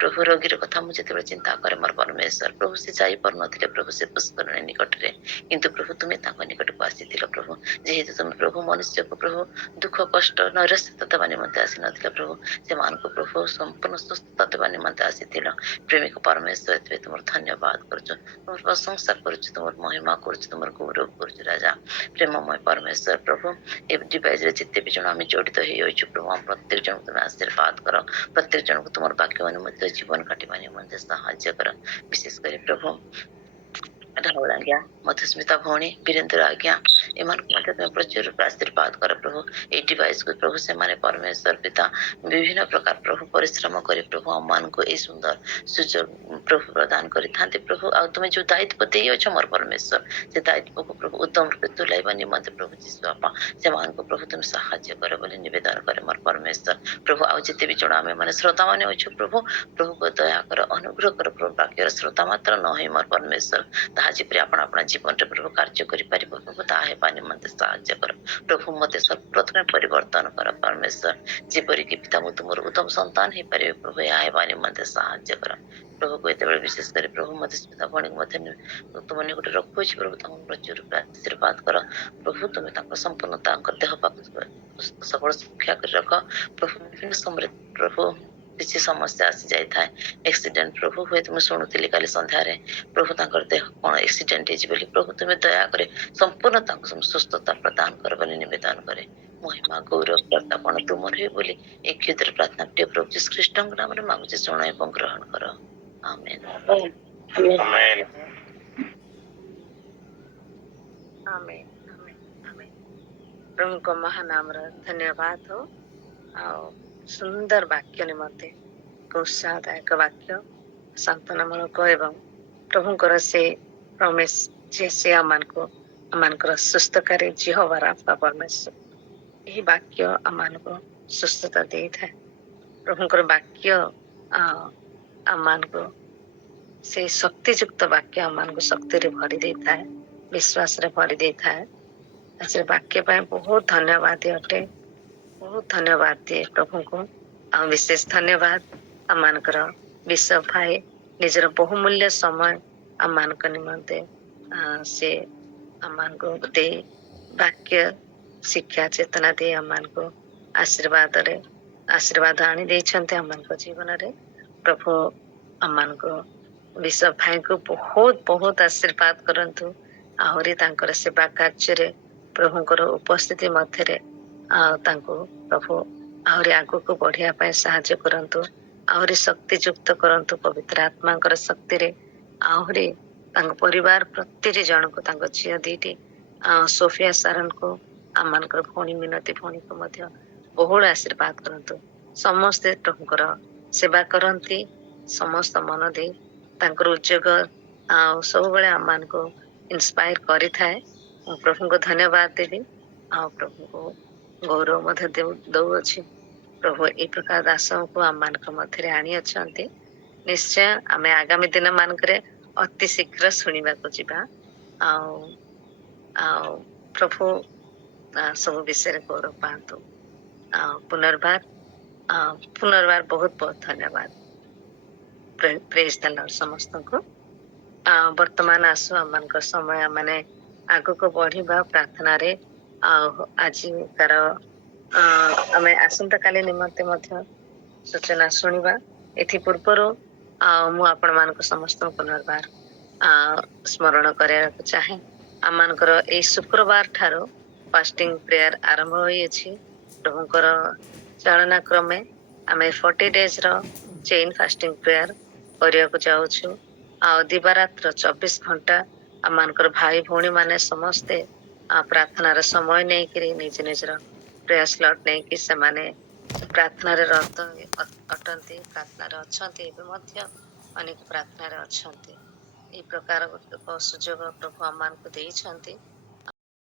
ପ୍ରଭୁ ରୋଗୀର କଥା ମୁଁ ଯେତେବେଳେ ଚିନ୍ତା କରେ ମୋର ପରମେଶ୍ୱର ପ୍ରଭୁ ସେ ଯାଇପାରୁନଥିଲେ ପ୍ରଭୁ ସେ ପୁଷ୍କରଣୀ ନିକଟରେ କିନ୍ତୁ ପ୍ରଭୁ ତୁମେ ତାଙ୍କ ନିକଟକୁ ଆସିଥିଲ ପ୍ରଭୁ ଯେହେତୁ ତୁମେ ପ୍ରଭୁ ମନୁଷ୍ୟକୁ ପ୍ରଭୁ ଦୁଃଖ କଷ୍ଟ ନୈରାଶ୍ୟତା ଦେବା ନିମନ୍ତେ ଆସିନଥିଲ ପ୍ରଭୁ ସେମାନଙ୍କୁ ପ୍ରଭୁ ସମ୍ପୂର୍ଣ୍ଣ ସୁସ୍ଥତା ଦେବା ନିମନ୍ତେ ଆସିଥିଲ ପ୍ରେମିକ ପରମେଶ୍ୱର ଏଥିପାଇଁ ତୁମର ଧନ୍ୟବାଦ କରୁଛୁ ତୁମର ପ୍ରଶଂସା କରୁଛୁ ତୁମର ମହିମା କରୁଛୁ ତୁମର ଗୌରବ କରୁଛୁ ରାଜା ପ୍ରେମମୟ ପରମେଶ୍ୱର ପ୍ରଭୁ ଏ ଡିଭାଇସରେ ଯେତେ ବି ଜଣ ଆମେ ଜଡ଼ିତ ହେଇଅଛୁ ପ୍ରଭୁ ଆମ ପ୍ରତ୍ୟେକ ଜଣଙ୍କୁ ତୁମେ ଆଶୀର୍ବାଦ କର ପ୍ରତ୍ୟେକ ଜଣଙ୍କୁ ତୁମର ବାକ୍ୟ ନିମନ୍ତେ ଜୀବନ କାଟିବା ନିମନ୍ତେ ସାହାଯ୍ୟ କର ବିଶେଷ କରି ପ୍ରଭୁ ରାହୁଲ ଆଜ୍ଞା ମଧୁସ୍ମିତା ଭଉଣୀ ବୀରେନ୍ଦ୍ର ଆଜ୍ଞା ଏମାନଙ୍କୁ ମଧ୍ୟ ତୁମେ ପ୍ରଚୁର ରୂପେ ଆଶୀର୍ବାଦ କର ପ୍ରଭୁ ଏଇ ଡିଭାଇସକୁ ପ୍ରଭୁ ସେମାନେ ପରମେଶ୍ୱର ପିତା ବିଭିନ୍ନ ପ୍ରକାର ପ୍ରଭୁ ପରିଶ୍ରମ କରି ପ୍ରଭୁ ଆମମାନଙ୍କୁ ଏଇ ସୁନ୍ଦର ସୁଯୋଗ ପ୍ରଭୁ ପ୍ରଦାନ କରିଥାନ୍ତି ପ୍ରଭୁ ଆଉ ତୁମେ ଯୋଉ ଦାୟିତ୍ୱ ଦେଇଅଛ ମୋର ପରମେଶ୍ୱର ସେ ଦାୟିତ୍ୱକୁ ପ୍ରଭୁ ଉତ୍ତମ ରୂପେ ତୁଲାଇବା ନିମନ୍ତେ ପ୍ରଭୁ ଯୀଶୁ ବାପା ସେମାନଙ୍କୁ ପ୍ରଭୁ ତୁମେ ସାହାଯ୍ୟ କର ବୋଲି ନିବେଦନ କରେ ମୋର ପରମେଶ୍ୱର ପ୍ରଭୁ ଆଉ ଯେତେ ବି ଜଣ ଆମେ ମାନେ ଶ୍ରୋତା ମାନେ ଅଛୁ ପ୍ରଭୁ ପ୍ରଭୁଙ୍କ ଦୟା କର ଅନୁଗ୍ରହ କର ପ୍ରଭୁ ବାକ୍ୟର ଶ୍ରୋତା ମାତ୍ର ନ ହୋଇ ମୋର ପରମେଶ୍ୱର ତାହା ଯେପରି ଆପଣ ଆପଣ ଜୀବନରେ ପ୍ରଭୁ କାର୍ଯ୍ୟ କରିପାରିବ ପ୍ରଭୁ ତାହା ହେବା ନିମନ୍ତେ ସାହାଯ୍ୟ କର ପ୍ରଭୁ ମୋତେ ସର୍ବପ୍ରଥମେ ପରିବର୍ତ୍ତନ କର ପରମେଶ୍ୱର ଯେପରିକି ପିତା ମୁଁ ତୁମର ଉତ୍ତମ ସନ୍ତାନ ହେଇପାରିବେ ପ୍ରଭୁ ଏହା ହେବା ନିମନ୍ତେ ସାହାଯ୍ୟ କର ପ୍ରଭୁକୁ ଏତେବେଳେ ବିଶେଷ କରି ପ୍ରଭୁ ମଧୁସ୍ମିତା ଭଉଣୀକୁ ମଧ୍ୟ ତୁମ ନିକଟରେ ରଖୁଅଛି ପ୍ରଭୁ ତାଙ୍କୁ ପ୍ରଚୁର ଆଶୀର୍ବାଦ କର ପ୍ରଭୁ ତୁମେ ତାଙ୍କ ସମ୍ପୂର୍ଣ୍ଣ ତାଙ୍କ ଦେହ ପାଖକୁ ସବଳ ସୁରକ୍ଷା କରି ରଖ ପ୍ରଭୁ ବିଭିନ୍ନ ସମୟରେ ପ୍ରଭୁ କିଛି ସମସ୍ୟା ଆସି ଯାଇଥାଏ ଆକ୍ସିଡେଣ୍ଟ ପ୍ରଭୁ ହୁଏତ ମୁଁ ଶୁଣୁଥିଲି କାଲି ସନ୍ଧ୍ୟାରେ ପ୍ରଭୁ ତାଙ୍କର ଦେହ କଣ ଆକ୍ସିଡେଣ୍ଟ ହେଇଛି ବୋଲି ପ୍ରଭୁ ତୁମେ ଦୟାକରି ସମ୍ପୂର୍ଣ୍ଣ ତାଙ୍କୁ ସୁସ୍ଥତା ପ୍ରଦାନ କର ବୋଲି ନିବେଦନ କରେ ମହିମା ଗୌରବ ପ୍ରତାପଣ ତୁମର ହୁଏ ବୋଲି ଏ କ୍ଷୁଦ୍ର ପ୍ରାର୍ଥନା ପ୍ରିୟ ପ୍ରଭୁ ଯୀଶୁ ଖ୍ରୀଷ୍ଟଙ୍କ ନାମରେ ମାଗୁଛି ଶୁଣ ଏବଂ ଗ୍ରହଣ କର ଆମେନ୍ ଆମେନ୍ आमेन आमेन आमेन प्रभुଙ୍କ ମହାନାମର ଧନ୍ୟବାଦ हो ଆଉ ସୁନ୍ଦର ବାକ୍ୟ ନିମନ୍ତେ ଉତ୍ସାହଦାୟକ ବାକ୍ୟ ସାନ୍ତ୍ୱନାମୂଳକ ଏବଂ ପ୍ରଭୁଙ୍କର ସେ ପ୍ରମିସ୍ ଯେ ସେ ଆମମାନଙ୍କର ସୁସ୍ଥକାରୀ ଜିହୋବା ରାଫା ପରମେଶ୍ୱର ଏହି ବାକ୍ୟ ଆମମାନଙ୍କୁ ସୁସ୍ଥତା ଦେଇଥାଏ ପ୍ରଭୁଙ୍କର ବାକ୍ୟ ଆମମାନଙ୍କୁ ସେ ଶକ୍ତିଯୁକ୍ତ ବାକ୍ୟ ଆମମାନଙ୍କୁ ଶକ୍ତିରେ ଭରି ଦେଇଥାଏ ବିଶ୍ୱାସରେ ଭରି ଦେଇଥାଏ ସେ ବାକ୍ୟ ପାଇଁ ବହୁତ ଧନ୍ୟବାଦ ଅଟେ ବହୁତ ଧନ୍ୟବାଦ ଦିଏ ପ୍ରଭୁଙ୍କୁ ଆଉ ବିଶେଷ ଧନ୍ୟବାଦ ଆମମାନଙ୍କର ବିଶ୍ୱ ଭାଇ ନିଜର ବହୁମୂଲ୍ୟ ସମୟ ଆମମାନଙ୍କ ନିମନ୍ତେ ସେ ଆମମାନଙ୍କୁ ଦେଇ ବାକ୍ୟ ଶିକ୍ଷା ଚେତନା ଦେଇ ଆମମାନଙ୍କୁ ଆଶୀର୍ବାଦ ଆଣି ଦେଇଛନ୍ତି ଆମମାନଙ୍କ ଜୀବନରେ ପ୍ରଭୁ ଆମମାନଙ୍କୁ ବିଶ୍ୱ ଭାଇଙ୍କୁ ବହୁତ ବହୁତ ଆଶୀର୍ବାଦ କରନ୍ତୁ ଆହୁରି ତାଙ୍କର ସେବା କାର୍ଯ୍ୟରେ ପ୍ରଭୁଙ୍କର ଉପସ୍ଥିତି ମଧ୍ୟରେ ତାଙ୍କୁ ପ୍ରଭୁ ଆହୁରି ଆଗକୁ ବଢିବା ପାଇଁ ସାହାଯ୍ୟ କରନ୍ତୁ ଆହୁରି ଶକ୍ତିଯୁକ୍ତ କରନ୍ତୁ ପବିତ୍ର ଆତ୍ମାଙ୍କର ଶକ୍ତିରେ ଆହୁରି ତାଙ୍କ ପରିବାର ପ୍ରତିଟି ଜଣଙ୍କୁ ତାଙ୍କ ଝିଅ ଦିଟି ସୋଫିଆ ସାରଙ୍କୁ ଆମମାନଙ୍କର ଭଉଣୀ ମିନତି ଭଉଣୀକୁ ମଧ୍ୟ ବହୁଳ ଆଶୀର୍ବାଦ କରନ୍ତୁ ସମସ୍ତେ ପ୍ରଭୁଙ୍କର ସେବା କରନ୍ତି ସମସ୍ତ ମନ ଦେଇ ତାଙ୍କର ଉଦ୍ୟୋଗ ସବୁବେଳେ ଆମମାନଙ୍କୁ ଇନ୍ସପାୟାର କରିଥାଏ ମୁଁ ପ୍ରଭୁଙ୍କୁ ଧନ୍ୟବାଦ ଦେବି ଆଉ ପ୍ରଭୁଙ୍କୁ ଗୌରବ ମଧ୍ୟ ଦଉଅଛି ପ୍ରଭୁ ଏ ପ୍ରକାର ଦାସଙ୍କୁ ଆମମାନଙ୍କ ମଧ୍ୟରେ ଆଣିଅଛନ୍ତି ନିଶ୍ଚୟ ଆମେ ଆଗାମୀ ଦିନ ମାନଙ୍କରେ ଅତି ଶୀଘ୍ର ଶୁଣିବାକୁ ଯିବା ଆଉ ଆଉ ପ୍ରଭୁ ସବୁ ବିଷୟରେ ଗୌରବ ପାଆନ୍ତୁ ଆଉ ପୁନର୍ବାର ବହୁତ ବହୁତ ଧନ୍ୟବାଦ ପ୍ରେଜ୍ ଦ ଲର୍ଡ ସମସ୍ତଙ୍କୁ ବର୍ତ୍ତମାନ ଆସୁ ଆମମାନଙ୍କ ସମୟ ମାନେ ଆଗକୁ ବଢିବା ପ୍ରାର୍ଥନାରେ ଆଉ ଆଜିକାର ଆମେ ଆସନ୍ତାକାଲି ନିମନ୍ତେ ମଧ୍ୟ ସୂଚନା ଶୁଣିବା ଏଥି ପୂର୍ବରୁ ମୁଁ ଆପଣମାନଙ୍କୁ ସମସ୍ତଙ୍କୁ ପୁନର୍ବାର ସ୍ମରଣ କରିବାକୁ ଚାହେଁ ଆମମାନଙ୍କର ଏଇ ଶୁକ୍ରବାର ଠାରୁ ଫାଷ୍ଟିଂ ପ୍ରେୟାର ଆରମ୍ଭ ହୋଇଅଛି ପ୍ରଭୁଙ୍କର ଚାଳନା କ୍ରମେ ଆମେ 40 days ର ଚେନ୍ ଫାଷ୍ଟିଂ ପ୍ରେୟାର କରିବାକୁ ଯାଉଛୁ ଆଉ ଦିବାରାତ୍ର 24 ଘଣ୍ଟା ଆମମାନଙ୍କର ଭାଇ ଭଉଣୀ ମାନେ ସମସ୍ତେ ପ୍ରାର୍ଥନାର ସମୟ ନେଇକିରି ନିଜ ନିଜର ପ୍ରେୟର ସ୍ଲଟ୍ ନେଇକି ସେମାନେ ପ୍ରାର୍ଥନାରେ ରତ ଅଟନ୍ତି, ପ୍ରାର୍ଥନାରେ ଅଛନ୍ତି, ଏବେ ମଧ୍ୟ ଅନେକ ପ୍ରାର୍ଥନାରେ ଅଛନ୍ତି। ଏହି ପ୍ରକାର ଏକ ସୁଯୋଗ ପ୍ରଭୁ ଆମମାନଙ୍କୁ ଦେଇଛନ୍ତି।